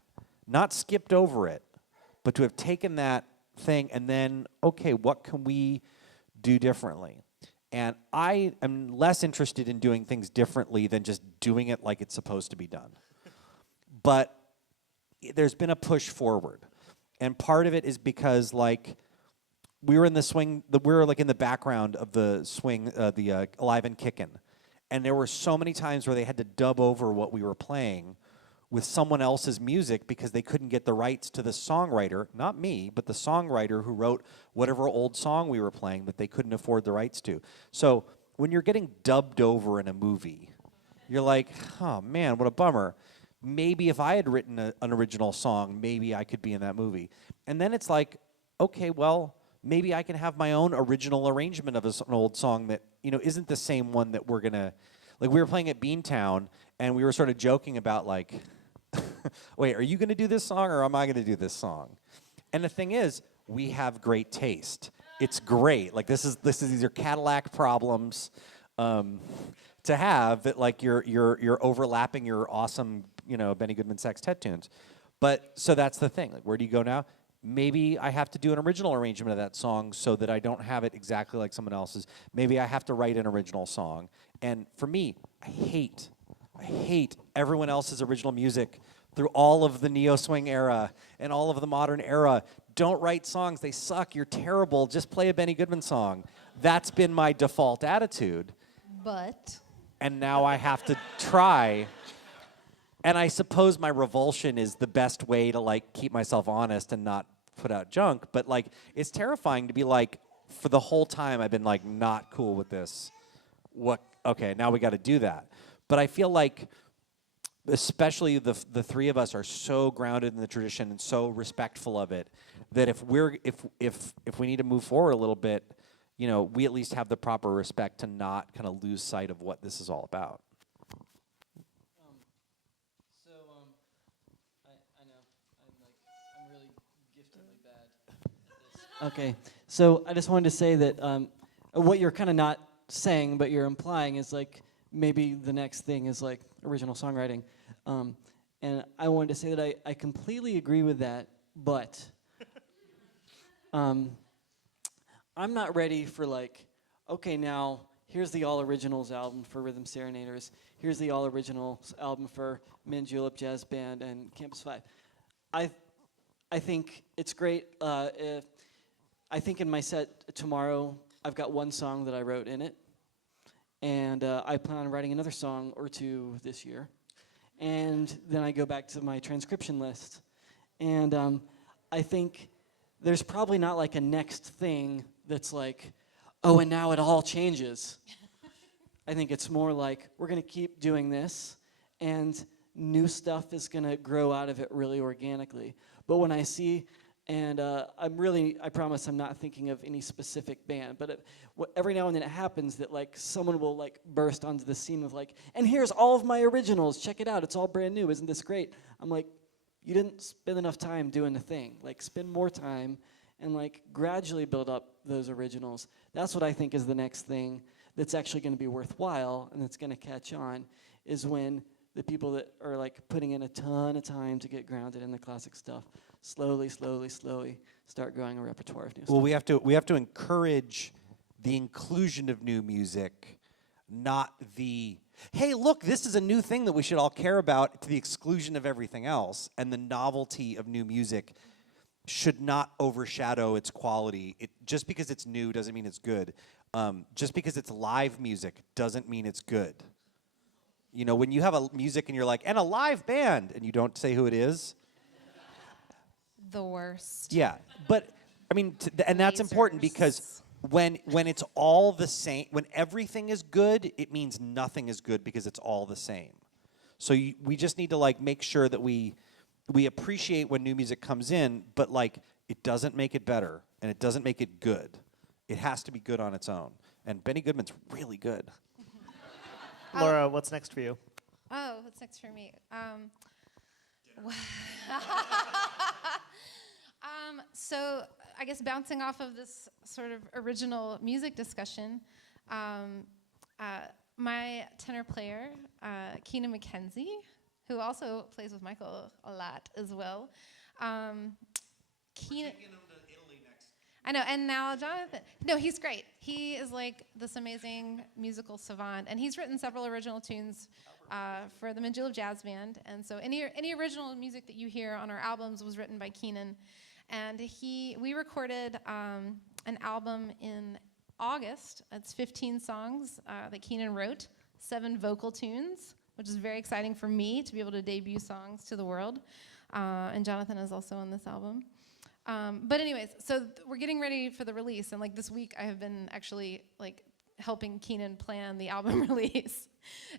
not skipped over it, but to have taken that thing and then, okay, what can we do differently? And I am less interested in doing things differently than just doing it like it's supposed to be done. But there's been a push forward. And part of it is because, like, we were in the swing, we were like in the background of the swing, the Alive and Kickin'. And there were so many times where they had to dub over what we were playing with someone else's music because they couldn't get the rights to the songwriter, not me, but the songwriter who wrote whatever old song we were playing that they couldn't afford the rights to. So when you're getting dubbed over in a movie, you're like, oh man, what a bummer. Maybe if I had written an original song, maybe I could be in that movie. And then it's like, okay, well, maybe I can have my own original arrangement of an old song that, you know, isn't the same one that we're gonna, like we were playing at Beantown and we were sort of joking about like, wait, are you gonna do this song or am I gonna do this song? And the thing is, we have great taste. It's great. Like these are Cadillac problems to have that like you're overlapping your awesome, you know, Benny Goodman sextet tunes. But so that's the thing. Like, where do you go now? Maybe I have to do an original arrangement of that song so that I don't have it exactly like someone else's. Maybe I have to write an original song. And for me, I hate everyone else's original music through all of the neo-swing era and all of the modern era. Don't write songs. They suck. You're terrible. Just play a Benny Goodman song. That's been my default attitude. But. And now I have to try. And I suppose my revulsion is the best way to, like, keep myself honest and not put out junk. But, like, it's terrifying to be like, for the whole time I've been, like, not cool with this. What? Okay, now we got to do that. But I feel like, especially the three of us are so grounded in the tradition and so respectful of it that if we need to move forward a little bit, you know, we at least have the proper respect to not kind of lose sight of what this is all about. I know I'm really giftedly bad at this. Okay, so I just wanted to say that what you're kind of not saying, but you're implying is like maybe the next thing is like original songwriting, and I wanted to say that I completely agree with that, but I'm not ready for like, okay, now here's the All Originals album for Rhythm Serenaders. Here's the All Originals album for Mint Julep Jazz Band and Campus 5. I think it's great. I think in my set tomorrow, I've got one song that I wrote in it. And I plan on writing another song or two this year. And then I go back to my transcription list. And I think there's probably not like a next thing that's like, oh, and now it all changes. I think it's more like we're going to keep doing this, and new stuff is going to grow out of it really organically. But when I see, and I promise I'm not thinking of any specific band, but every now and then it happens that like someone will like burst onto the scene with like, and here's all of my originals, check it out, it's all brand new, isn't this great? I'm like, you didn't spend enough time doing the thing. Like, spend more time and like gradually build up those originals. That's what I think is the next thing that's actually going to be worthwhile and that's going to catch on, is when the people that are like putting in a ton of time to get grounded in the classic stuff slowly start growing a repertoire of new stuff. Well, we have to encourage the inclusion of new music, not the, hey, look, this is a new thing that we should all care about, to the exclusion of everything else. And the novelty of new music should not overshadow its quality. Just because it's new doesn't mean it's good. Just because it's live music doesn't mean it's good. You know, when you have a music and you're like, and a live band, and you don't say who it is. The worst. Yeah, but, I mean, and that's important because when it's all the same, when everything is good, it means nothing is good because it's all the same. So we just need to like make sure that we appreciate when new music comes in, but like it doesn't make it better and it doesn't make it good. It has to be good on its own. And Benny Goodman's really good. Laura, what's next for you? Oh, what's next for me? So I guess bouncing off of this sort of original music discussion, my tenor player, Keenan McKenzie, who also plays with Michael a lot as well. Keenan. I know, and now Jonathan. No, he's great. He is like this amazing musical savant, and he's written several original tunes for the Mandula Jazz Band. And so any original music that you hear on our albums was written by Keenan. And we recorded an album in August. It's 15 songs that Keenan wrote, 7 vocal tunes, which is very exciting for me to be able to debut songs to the world. And Jonathan is also on this album. But anyways, so we're getting ready for the release, and like this week I have been actually like helping Keenan plan the album release.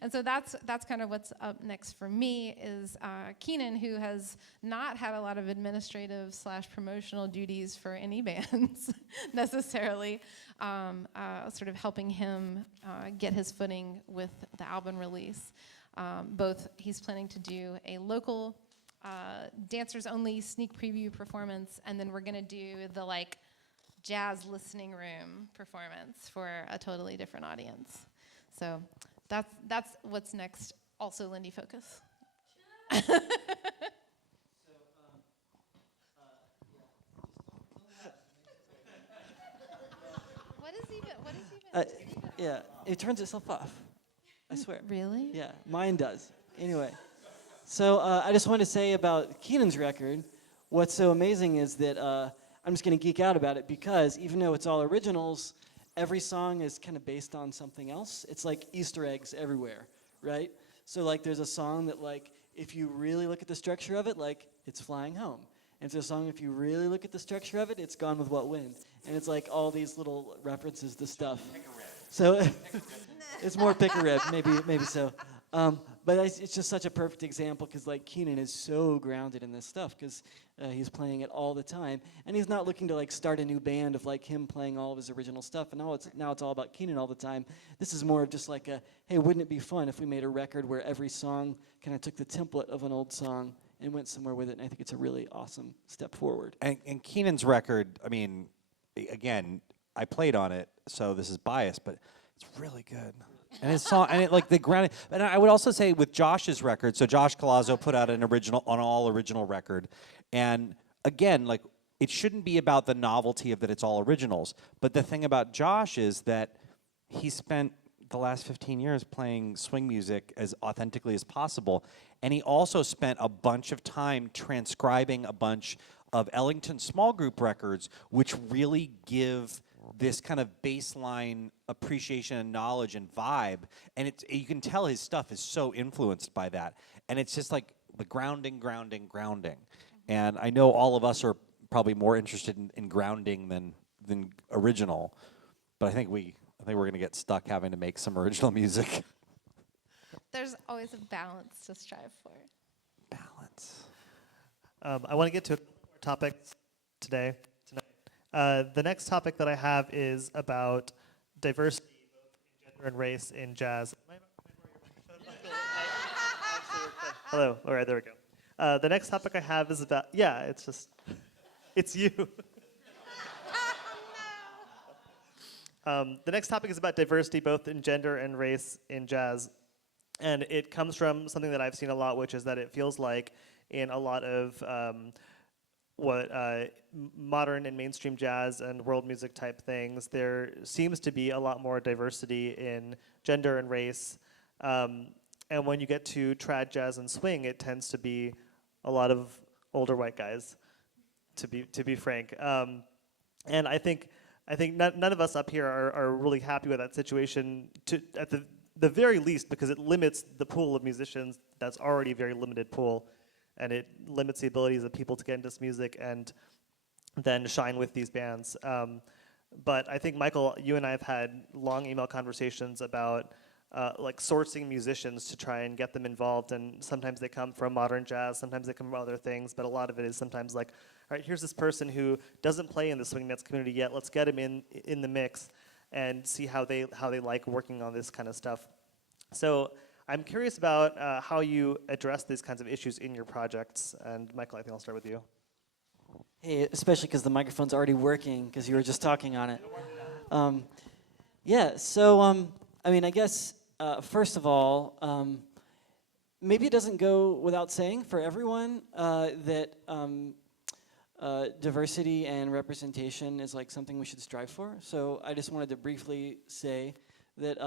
And so that's kind of what's up next for me is Keenan, who has not had a lot of administrative / promotional duties for any bands necessarily, sort of helping him get his footing with the album release. Both he's planning to do a local dancers only sneak preview performance, and then we're gonna do the like jazz listening room performance for a totally different audience. So that's what's next. Also Lindy focus. What is even? Yeah, it turns itself off. I swear. Really? Yeah, mine does. Anyway, so I just want to say about Keenan's record, what's so amazing is that I'm just going to geek out about it because even though it's all originals, every song is kind of based on something else. It's like Easter eggs everywhere, right? So like there's a song that like if you really look at the structure of it, like it's Flying Home. And it's a song if you really look at the structure of it, it's Gone with What Wind. And it's like all these little references to stuff. So it's more pick a rib, maybe so. But it's just such a perfect example because like Keenan is so grounded in this stuff because he's playing it all the time, and he's not looking to like start a new band of like him playing all of his original stuff. And now it's all about Keenan all the time. This is more of just like a hey, wouldn't it be fun if we made a record where every song kind of took the template of an old song and went somewhere with it? And I think it's a really awesome step forward. And Keenan's record, I mean, again, I played on it, so this is biased, but it's really good. And his song, and it like the ground. And I would also say with Josh's record, so Josh Colazzo put out an all original record, and again, like it shouldn't be about the novelty of that it's all originals. But the thing about Josh is that he spent the last 15 years playing swing music as authentically as possible, and he also spent a bunch of time transcribing a bunch of Ellington small group records, which really give this kind of baseline appreciation and knowledge and vibe, and you can tell his stuff is so influenced by that, and it's just like the grounding. And I know all of us are probably more interested in grounding than original, but I think we're gonna get stuck having to make some original music. There's always a balance to strive for. Balance. I want to get to a topic tonight. The next topic that I have is about diversity, both in gender and race in jazz. Hello. All right, there we go. The next topic I have is about, it's you. The next topic is about diversity, both in gender and race in jazz. And it comes from something that I've seen a lot, which is that it feels like in a lot of modern and mainstream jazz and world music type things, there seems to be a lot more diversity in gender and race. And when you get to trad jazz and swing, it tends to be a lot of older white guys, to be frank. And I think none of us up here are really happy with that situation at the very least, because it limits the pool of musicians that's already a very limited pool, and it limits the abilities of people to get into this music and then shine with these bands. But I think, Michael, you and I have had long email conversations about like sourcing musicians to try and get them involved, and sometimes they come from modern jazz, sometimes they come from other things, but a lot of it is sometimes like, all right, here's this person who doesn't play in the swing dance community yet, let's get him in the mix and see how they like working on this kind of stuff. So I'm curious about how you address these kinds of issues in your projects. And Michael, I think I'll start with you. Hey, especially because the microphone's already working because you were just talking on it. I mean, I guess, first of all, maybe it doesn't go without saying for everyone that diversity and representation is like something we should strive for. So I just wanted to briefly say that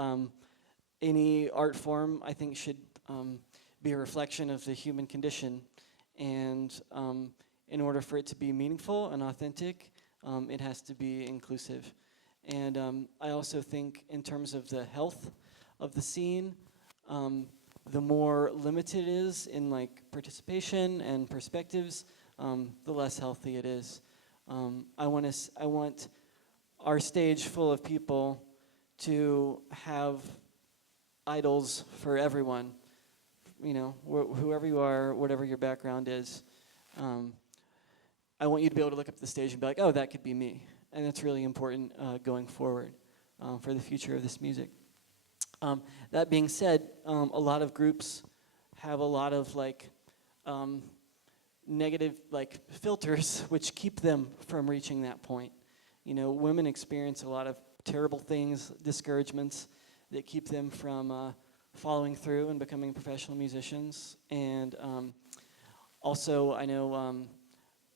any art form, I think, should be a reflection of the human condition. And in order for it to be meaningful and authentic, it has to be inclusive. And I also think in terms of the health of the scene, the more limited it is in like participation and perspectives, the less healthy it is. I want our stage full of people to have idols for everyone. You know, whoever you are, whatever your background is. I want you to be able to look up at the stage and be like, oh, that could be me. And that's really important going forward for the future of this music. That being said, a lot of groups have a lot of like negative like filters which keep them from reaching that point. You know, women experience a lot of terrible things, discouragements that keep them from following through and becoming professional musicians. And also, I know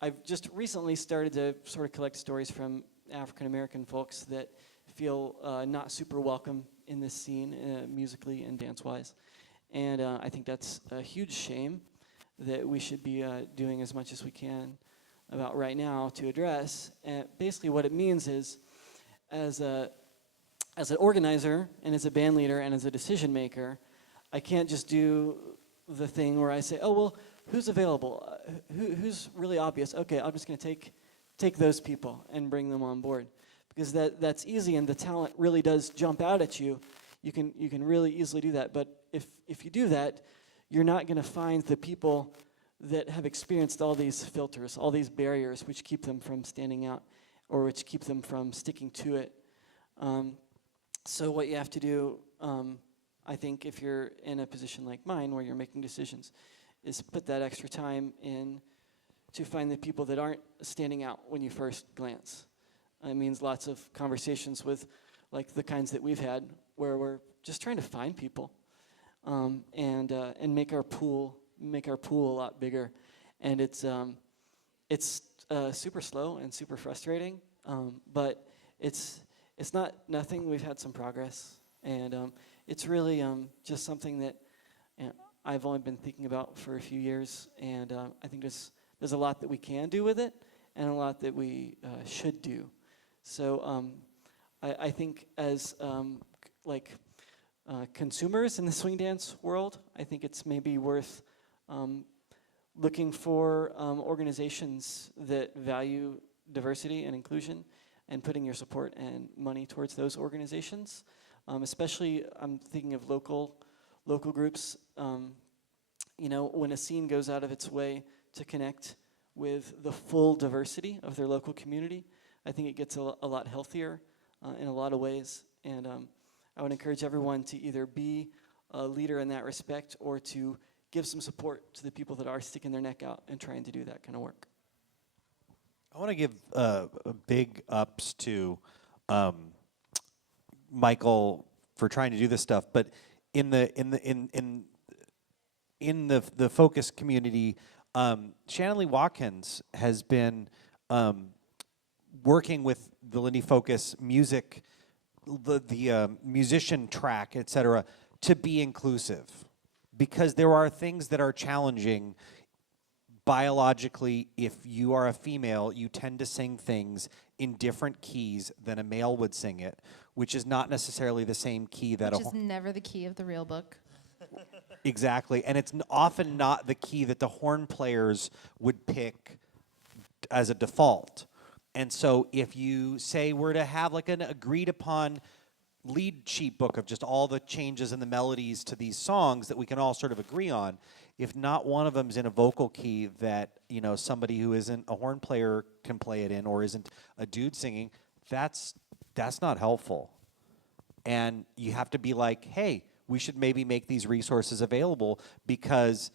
I've just recently started to sort of collect stories from African American folks that feel not super welcome in this scene, musically and dance-wise. And I think that's a huge shame that we should be doing as much as we can about right now to address. And basically what it means is, as an organizer and as a band leader and as a decision maker, I can't just do the thing where I say, oh, well, who's available? Who's really obvious? Okay, I'm just going to take those people and bring them on board. Because that's easy, and the talent really does jump out at you. You can really easily do that. But if you do that, you're not going to find the people that have experienced all these filters, all these barriers which keep them from standing out or which keep them from sticking to it. So what you have to do, I think if you're in a position like mine where you're making decisions, is put that extra time in to find the people that aren't standing out when you first glance. It means lots of conversations with like the kinds that we've had where we're just trying to find people and make our pool a lot bigger. And it's super slow and super frustrating, but it's not nothing. We've had some progress, and it's really just something that I've only been thinking about for a few years, and I think there's a lot that we can do with it and a lot that we should do. So I think as consumers in the swing dance world, I think it's maybe worth looking for organizations that value diversity and inclusion and putting your support and money towards those organizations. Especially, I'm thinking of local groups. You know, when a scene goes out of its way to connect with the full diversity of their local community, I think it gets a lot healthier in a lot of ways. And I would encourage everyone to either be a leader in that respect or to give some support to the people that are sticking their neck out and trying to do that kind of work. I want to give big ups to Michael for trying to do this stuff, but in the focus community, Shannon Lee Watkins has been working with the Lindy Focus music, the musician track, etc., to be inclusive, because there are things that are challenging biologically. If you are a female, you tend to sing things in different keys than a male would sing it, which is not necessarily the same key that Which is never the key of the real book. Exactly, and it's often not the key that the horn players would pick as a default. And so if you say we're to have like an agreed upon lead sheet book of just all the changes and the melodies to these songs that we can all sort of agree on, if not one of them's in a vocal key that, you know, somebody who isn't a horn player can play it in, or isn't a dude singing, that's not helpful. And you have to be like, hey, we should maybe make these resources available, because,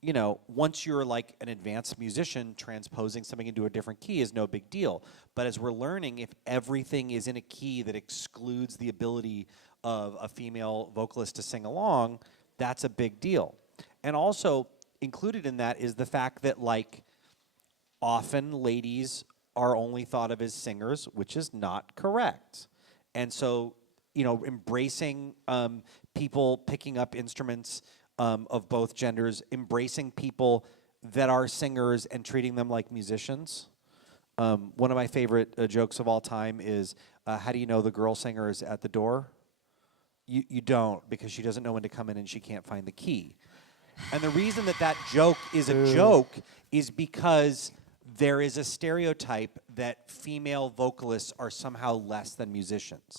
you know, once you're like an advanced musician, transposing something into a different key is no big deal. But as we're learning, if everything is in a key that excludes the ability of a female vocalist to sing along, that's a big deal. And also included in that is the fact that, like, often ladies are only thought of as singers, which is not correct. And so, you know, embracing people picking up instruments of both genders, embracing people that are singers and treating them like musicians. One of my favorite jokes of all time is, how do you know the girl singer is at the door? You don't, because she doesn't know when to come in and she can't find the key. And the reason that that joke is a joke is because there is a stereotype that female vocalists are somehow less than musicians.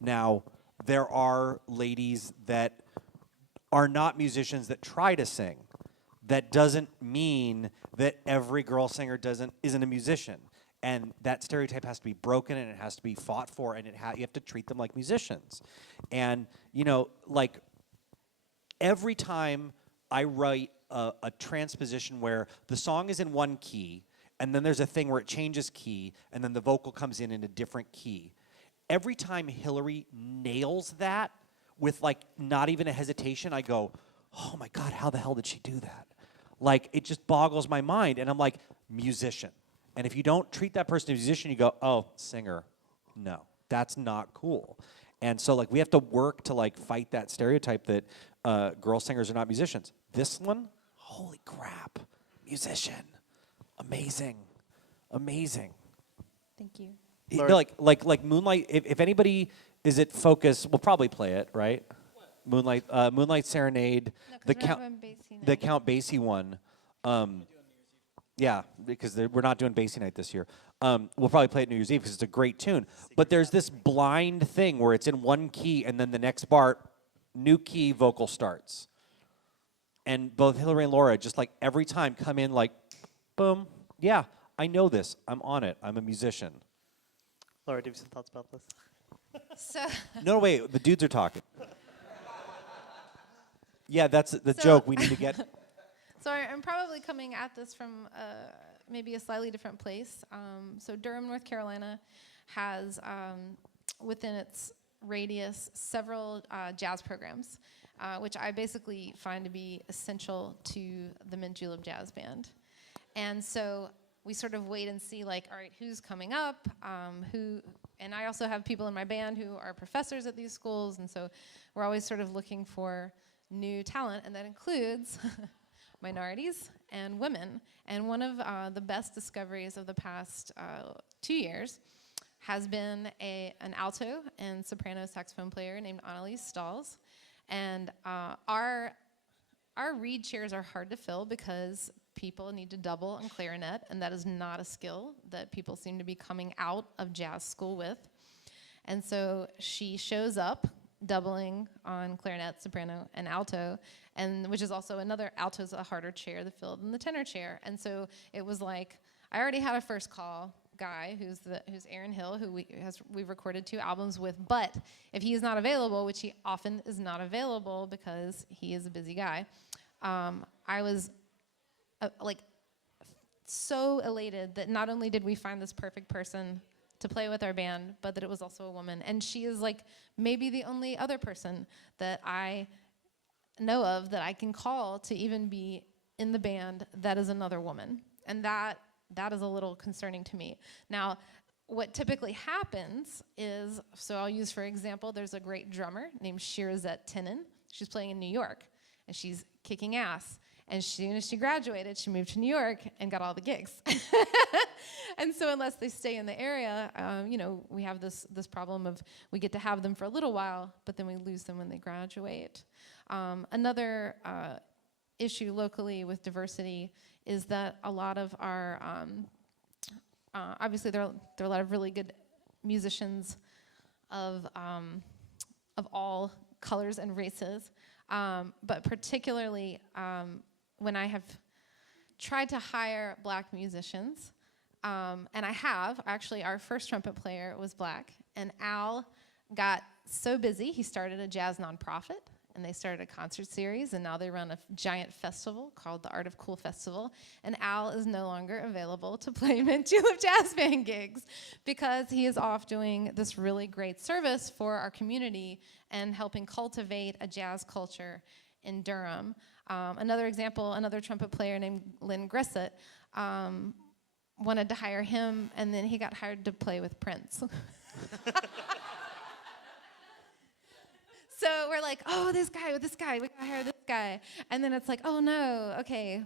Now, there are ladies that are not musicians that try to sing. That doesn't mean that every girl singer isn't a musician. And that stereotype has to be broken, and it has to be fought for, and you have to treat them like musicians. And, you know, like, every time I write a transposition where the song is in one key, and then there's a thing where it changes key, and then the vocal comes in a different key. Every time Hillary nails that with, like, not even a hesitation, I go, oh my God, how the hell did she do that? Like, it just boggles my mind. And I'm like, musician. And if you don't treat that person as a musician, you go, oh, singer. No, that's not cool. And so, like, we have to work to, like, fight that stereotype that girl singers are not musicians. This one, holy crap, musician. Amazing. Amazing. Thank you. Like Moonlight, if anybody is at Focus, we'll probably play it, right? What? Moonlight Serenade, No, 'cause we're not doing Basie the night. Count Basie one. Yeah, because we're not doing Basie Night this year. We'll probably play it New Year's Eve because it's a great tune. But there's this blind thing where it's in one key, and then the next bar, new key vocal starts. And both Hillary and Laura, just like every time, come in like, boom, yeah, I know this. I'm on it. I'm a musician. Laura, do you have some thoughts about this? So, No, wait, the dudes are talking. Yeah, that's the So- joke we need to get. so I'm probably coming at this from maybe a slightly different place. So Durham, North Carolina has within its radius several jazz programs, which I basically find to be essential to the Mint Julep Jazz Band. And so we sort of wait and see, like, all right, who's coming up, and I also have people in my band who are professors at these schools, and so we're always sort of looking for new talent, and that includes minorities and women. And one of the best discoveries of the past 2 years has been an alto and soprano saxophone player named Annalise Stalls. And our reed chairs are hard to fill because people need to double on clarinet, and that is not a skill that people seem to be coming out of jazz school with. And so she shows up doubling on clarinet, soprano, and alto, and which is also another, alto's a harder chair to fill than the tenor chair. And so it was like, I already had a first call guy who's Aaron Hill, who we've recorded 2 albums with, but if he is not available, which he often is not available because he is a busy guy, I was like so elated that not only did we find this perfect person to play with our band, but that it was also a woman. And she is like maybe the only other person that I know of that I can call to even be in the band that is another woman. And that is a little concerning to me. Now, what typically happens is, so I'll use for example, there's a great drummer named Shirazette Tinnen. She's playing in New York, and she's kicking ass. And as soon as she graduated, she moved to New York and got all the gigs. And so unless they stay in the area, we have this problem of we get to have them for a little while, but then we lose them when they graduate. Another issue locally with diversity is that a lot of our, obviously there are a lot of really good musicians of all colors and races, but particularly when I have tried to hire black musicians, and actually our first trumpet player was black, and Al got so busy, he started a jazz nonprofit, and they started a concert series, and now they run a giant festival called the Art of Cool Festival, and Al is no longer available to play Mint Julep Jazz Band gigs because he is off doing this really great service for our community and helping cultivate a jazz culture in Durham. Another example, another trumpet player named Lynn Grissett wanted to hire him, and then he got hired to play with Prince. So we're like, oh, this guy, we gotta hire this guy. And then it's like, oh no, okay,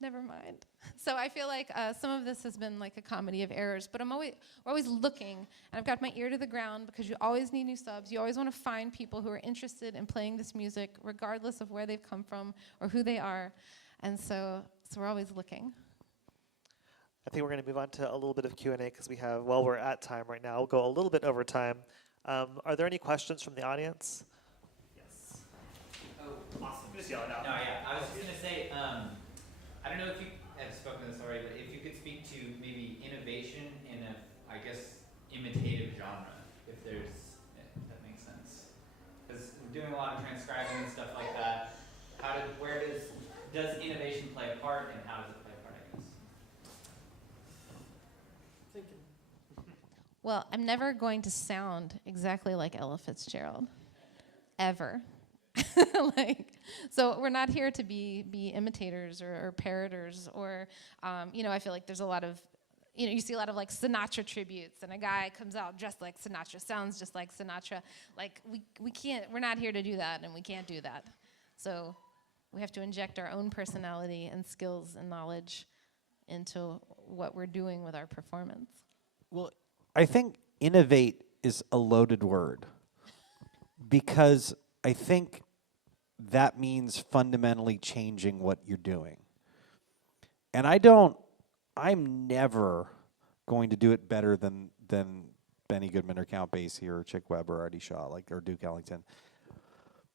never mind. So I feel like some of this has been like a comedy of errors, but we're always looking, and I've got my ear to the ground because you always need new subs. You always want to find people who are interested in playing this music, regardless of where they've come from or who they are. And so we're always looking. I think we're going to move on to a little bit of Q&A because we're at time right now. We'll go a little bit over time. Are there any questions from the audience? Yes. Oh, awesome. Just yell it out. No, yeah. I was just going to say, I don't know if you have spoken to this already, but if you could speak to maybe innovation in a, I guess, imitative genre, if that makes sense. Because we're doing a lot of transcribing and stuff like that. Where does innovation play a part, and how does it play a part, I guess? Well, I'm never going to sound exactly like Ella Fitzgerald, ever. So we're not here to be imitators or parroters, or I feel like there's a lot of, you see a lot of like Sinatra tributes, and a guy comes out dressed like Sinatra, sounds just like Sinatra. Like we're not here to do that, and we can't do that. So we have to inject our own personality and skills and knowledge into what we're doing with our performance. Well, I think innovate is a loaded word because I think that means fundamentally changing what you're doing. And I'm never going to do it better than Benny Goodman or Count Basie or Chick Webb or Artie Shaw, or Duke Ellington.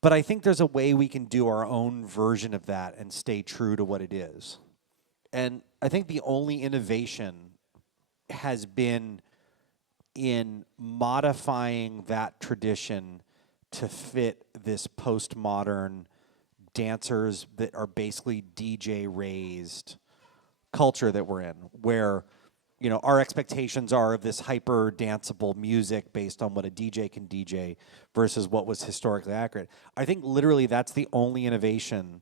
But I think there's a way we can do our own version of that and stay true to what it is. And I think the only innovation has been in modifying that tradition to fit this postmodern dancers that are basically DJ raised culture that we're in, where our expectations are of this hyper danceable music based on what a DJ can DJ versus what was historically accurate. I think literally that's the only innovation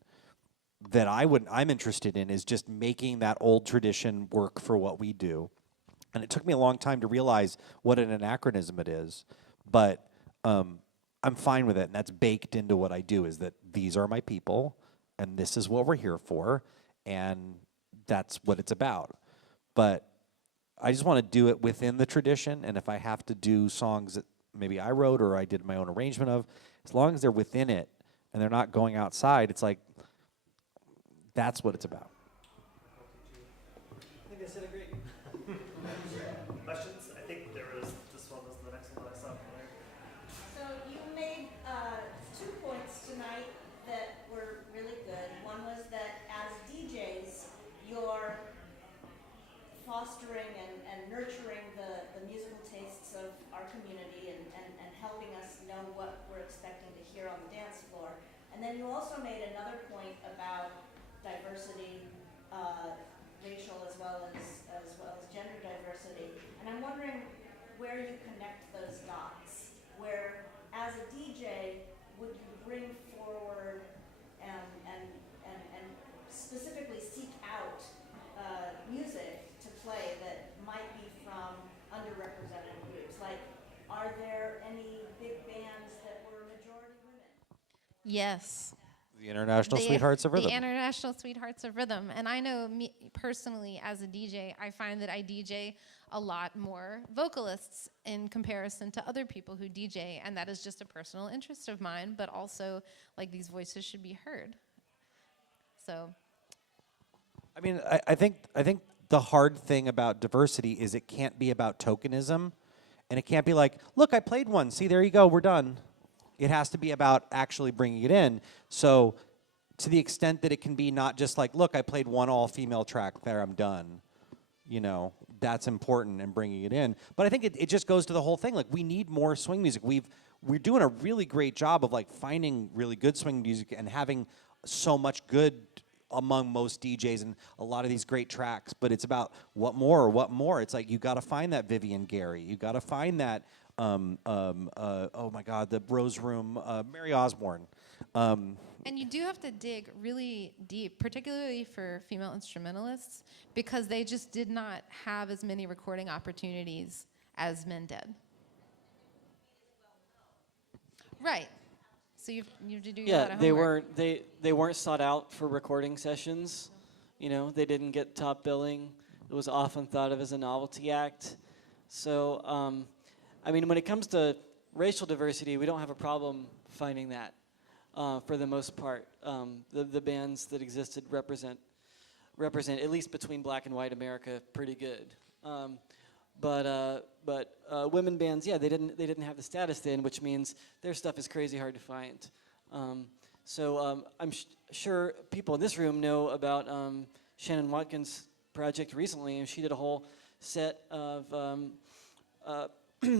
that I'm interested in, is just making that old tradition work for what we do. And it took me a long time to realize what an anachronism it is, but I'm fine with it, and that's baked into what I do, is that these are my people, and this is what we're here for, and that's what it's about. But I just want to do it within the tradition, and if I have to do songs that maybe I wrote or I did my own arrangement of, as long as they're within it and they're not going outside, it's like, that's what it's about. I think I said it great. Questions? I think this one was the next one that I saw from there. So you made 2 points tonight that were really good. One was that as DJs, you're fostering and nurturing the musical tastes of our community and helping us know what we're expecting to hear on the dance floor. And then you also made another point about diversity, racial as well as gender diversity. And I'm wondering where you connect those dots, where as a DJ, would you bring forward and specifically seek out music to play that might be from underrepresented groups? Like, are there any big bands that were majority women? Yes. The International Sweethearts of Rhythm. The International Sweethearts of Rhythm. And I know me personally as a DJ, I find that I DJ a lot more vocalists in comparison to other people who DJ, and that is just a personal interest of mine, but also like these voices should be heard. So I mean, I think the hard thing about diversity is it can't be about tokenism, and it can't be like, look, I played one. See, there you go, we're done. It has to be about actually bringing it in. So to the extent that it can be not just like, look, I played one all-female track, there, I'm done. That's important in bringing it in. But I think it just goes to the whole thing. Like, we need more swing music. We're doing a really great job of like finding really good swing music and having so much good among most DJs and a lot of these great tracks, but it's about what more. It's like, you got to find that Vivian Gary. You got to find that, oh my God, the Rose Room, Mary Osborne. And you do have to dig really deep, particularly for female instrumentalists, because they just did not have as many recording opportunities as men did. Right. So you have to do a lot Yeah, of they homework. weren't sought out for recording sessions. You know, they didn't get top billing. It was often thought of as a novelty act. So, I mean, when it comes to racial diversity, we don't have a problem finding that. For the most part, the bands that existed represent at least between black and white America pretty good. But women bands, yeah, they didn't have the status then, which means their stuff is crazy hard to find. So I'm sure people in this room know about Shannon Watkins' project recently, and she did a whole set of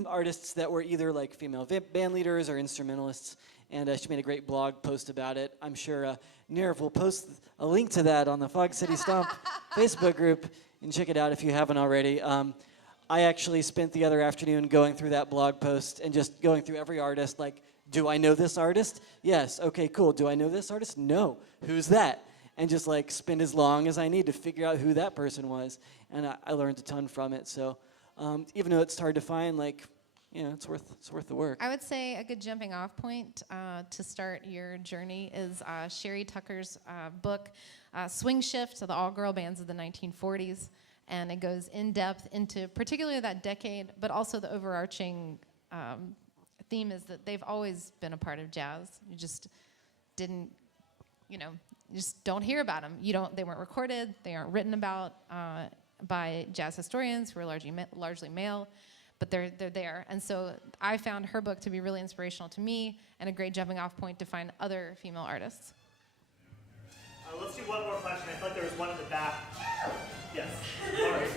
artists that were either like female band leaders or instrumentalists, and she made a great blog post about it. I'm sure Nirav will post a link to that on the Fog City Stomp Facebook group, and check it out if you haven't already. I actually spent the other afternoon going through that blog post and just going through every artist, like, do I know this artist? Yes, okay, cool. Do I know this artist? No. Who's that? And just like spend as long as I need to figure out who that person was. And I learned a ton from it. So even though it's hard to find, like, you know, it's worth the work. I would say a good jumping off point to start your journey is Sherry Tucker's book, Swing Shift, so the all-girl bands of the 1940s. And it goes in depth into particularly that decade, but also the overarching theme is that they've always been a part of jazz. You just didn't, you know, you just don't hear about them. They weren't recorded. They aren't written about by jazz historians who are largely male, but they're there. And so I found her book to be really inspirational to me and a great jumping off point to find other female artists. Let's do one more question. I feel like there was one in the back. Yes. Sorry.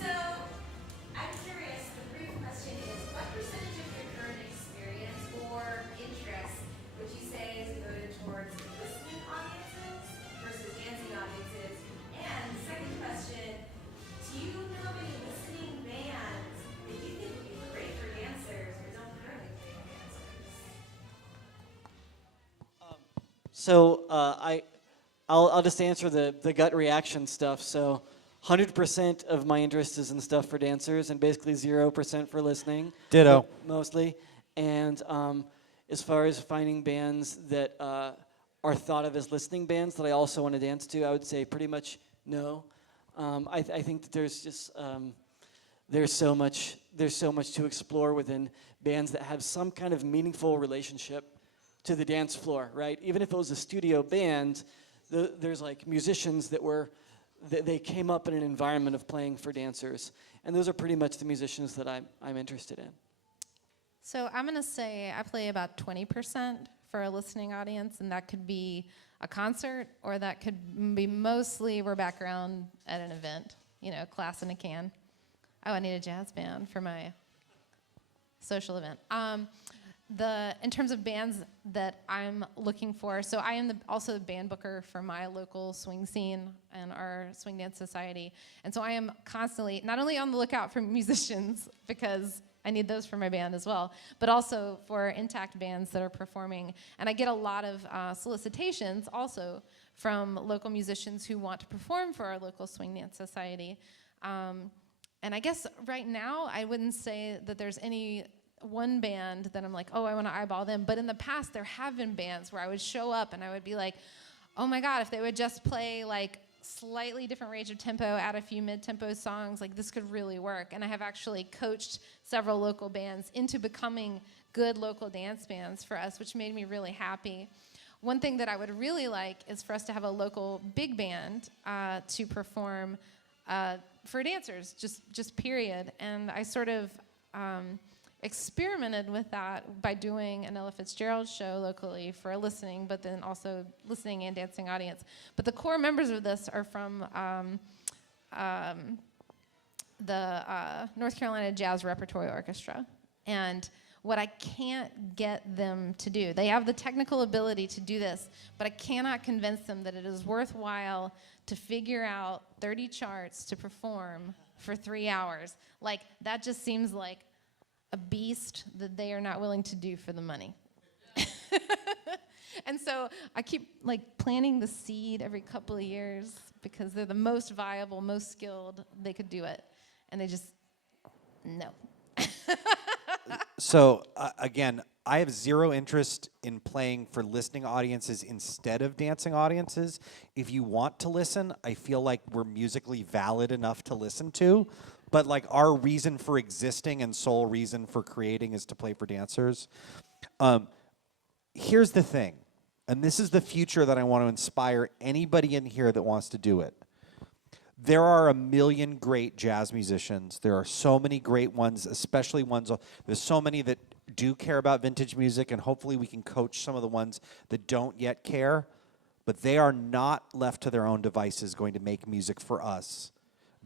So, I'm curious, the brief question is, what percentage of your current experience or interest would you say is devoted towards listening audiences versus dancing audiences? And second question, do you know any listening bands that you think would be great for dancers or don't currently play dancers? So I'll just answer the gut reaction stuff. So 100% of my interest is in stuff for dancers and basically 0% for listening. Ditto. Mostly. And as far as finding bands that are thought of as listening bands that I also want to dance to, I would say pretty much no. I think that there's just there's so much to explore within bands that have some kind of meaningful relationship to the dance floor, right? Even if it was a studio band, there's like musicians that they came up in an environment of playing for dancers, and those are pretty much the musicians that I'm interested in. So I'm going to say I play about 20% for a listening audience, and that could be a concert, or that could be mostly we're background at an event, you know, class in a can. Oh, I need a jazz band for my social event. In terms of bands that I'm looking for, so I am also the band booker for my local swing scene and our swing dance society. And so I am constantly not only on the lookout for musicians, because I need those for my band as well, but also for intact bands that are performing. And I get a lot of solicitations also from local musicians who want to perform for our local swing dance society. And I guess right now I wouldn't say that there's any one band that I'm like, oh, I want to eyeball them. But in the past, there have been bands where I would show up and I would be like, oh my God, if they would just play like slightly different range of tempo, add a few mid-tempo songs, like this could really work. And I have actually coached several local bands into becoming good local dance bands for us, which made me really happy. One thing that I would really like is for us to have a local big band to perform for dancers, just period. And I sort of experimented with that by doing an Ella Fitzgerald show locally for a listening, but then also listening and dancing audience. But the core members of this are from the North Carolina Jazz Repertory Orchestra. And what I can't get them to do, they have the technical ability to do this, but I cannot convince them that it is worthwhile to figure out 30 charts to perform for 3 hours. Like, that just seems like a beast that they are not willing to do for the money. And so I keep like planting the seed every couple of years because they're the most viable, most skilled. They could do it, and they just no. So again, I have zero interest in playing for listening audiences instead of dancing audiences. If you want to listen, I feel like we're musically valid enough to listen to. But like our reason for existing and sole reason for creating is to play for dancers. Here's the thing, and this is the future that I want to inspire anybody in here that wants to do it. There are a million great jazz musicians. There are so many great ones, especially ones, there's so many that do care about vintage music, and hopefully we can coach some of the ones that don't yet care. But they are not left to their own devices going to make music for us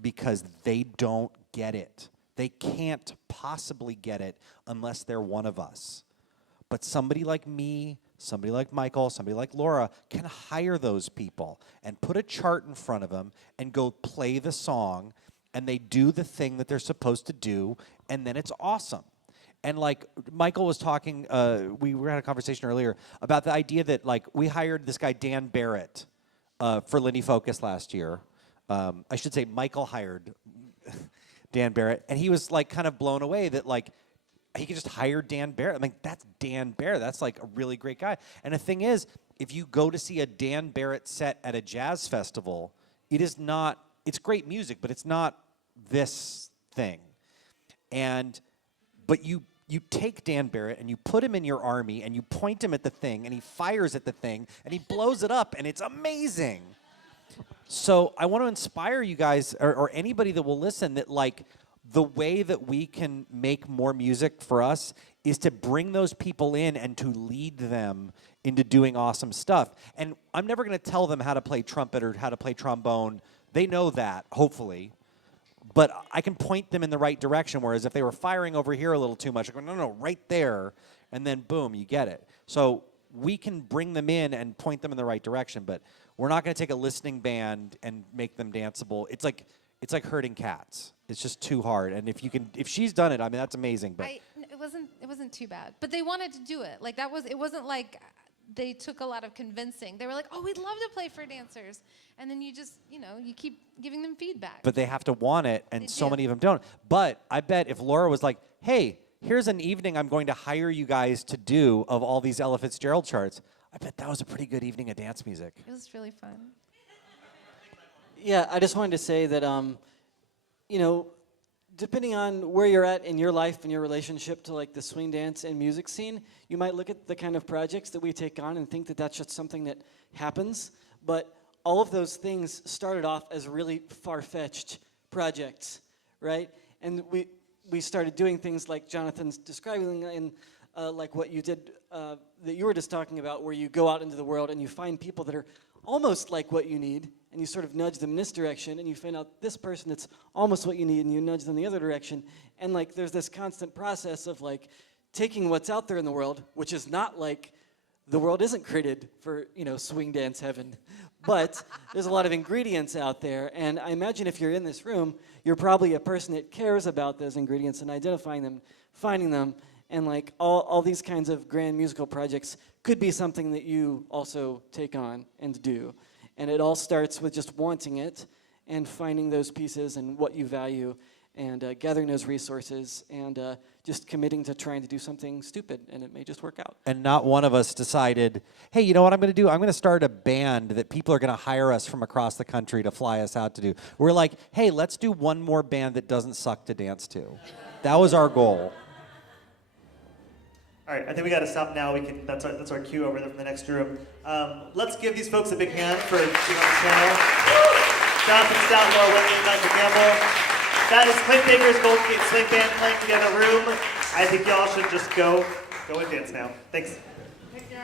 because they don't get it. They can't possibly get it unless they're one of us. But somebody like me, somebody like Michael, somebody like Laura can hire those people and put a chart in front of them and go play the song, and they do the thing that they're supposed to do, and then it's awesome. And like Michael was talking, we were having a conversation earlier about the idea that like we hired this guy Dan Barrett for Lindy Focus last year. I should say Michael hired Dan Barrett, and he was like kind of blown away that like he could just hire Dan Barrett. I'm like, that's Dan Barrett. That's like a really great guy. And the thing is, if you go to see a Dan Barrett set at a jazz festival, it is not, it's great music, but it's not this thing. But you take Dan Barrett and you put him in your army and you point him at the thing and he fires at the thing and he blows it up and it's amazing. So I want to inspire you guys or anybody that will listen that like the way that we can make more music for us is to bring those people in and to lead them into doing awesome stuff. And I'm never going to tell them how to play trumpet or how to play trombone. They know that, hopefully. But I can point them in the right direction, whereas if they were firing over here a little too much, I go, no, right there, and then boom, you get it. So we can bring them in and point them in the right direction, but we're not going to take a listening band and make them danceable. It's like herding cats. It's just too hard. And if she's done it, I mean, that's amazing. But it wasn't too bad. But they wanted to do it. Like it wasn't like they took a lot of convincing. They were like, oh, we'd love to play for dancers. And then you just, you keep giving them feedback. But they have to want it, and so do. many of them don't. But I bet if Laura was like, hey, here's an evening I'm going to hire you guys to do of all these Ella Fitzgerald charts, I bet that was a pretty good evening of dance music. It was really fun. Yeah, I just wanted to say that, depending on where you're at in your life and your relationship to like the swing dance and music scene, you might look at the kind of projects that we take on and think that that's just something that happens. But all of those things started off as really far-fetched projects, right? And we started doing things like Jonathan's describing and like what you did, that you were just talking about, where you go out into the world and you find people that are almost like what you need, and you sort of nudge them in this direction, and you find out this person that's almost what you need, and you nudge them the other direction. And like there's this constant process of like taking what's out there in the world, which is not like the world isn't created for, swing dance heaven. But there's a lot of ingredients out there, and I imagine if you're in this room, you're probably a person that cares about those ingredients and identifying them, finding them, and like all these kinds of grand musical projects could be something that you also take on and do. And it all starts with just wanting it and finding those pieces and what you value and gathering those resources and just committing to trying to do something stupid, and it may just work out. And not one of us decided, hey, you know what I'm going to do? I'm going to start a band that people are going to hire us from across the country to fly us out to do. We're like, hey, let's do one more band that doesn't suck to dance to. That was our goal. All right, I think we got to stop now. That's our cue over there from the next room. Let's give these folks a big hand for being on the panel. Jonathan Stout, Laura Whitley, Michael Gamble. That is Clint Baker's Golden Gate Swing Band playing together room. I think y'all should just go and dance now. Thanks. Thank you.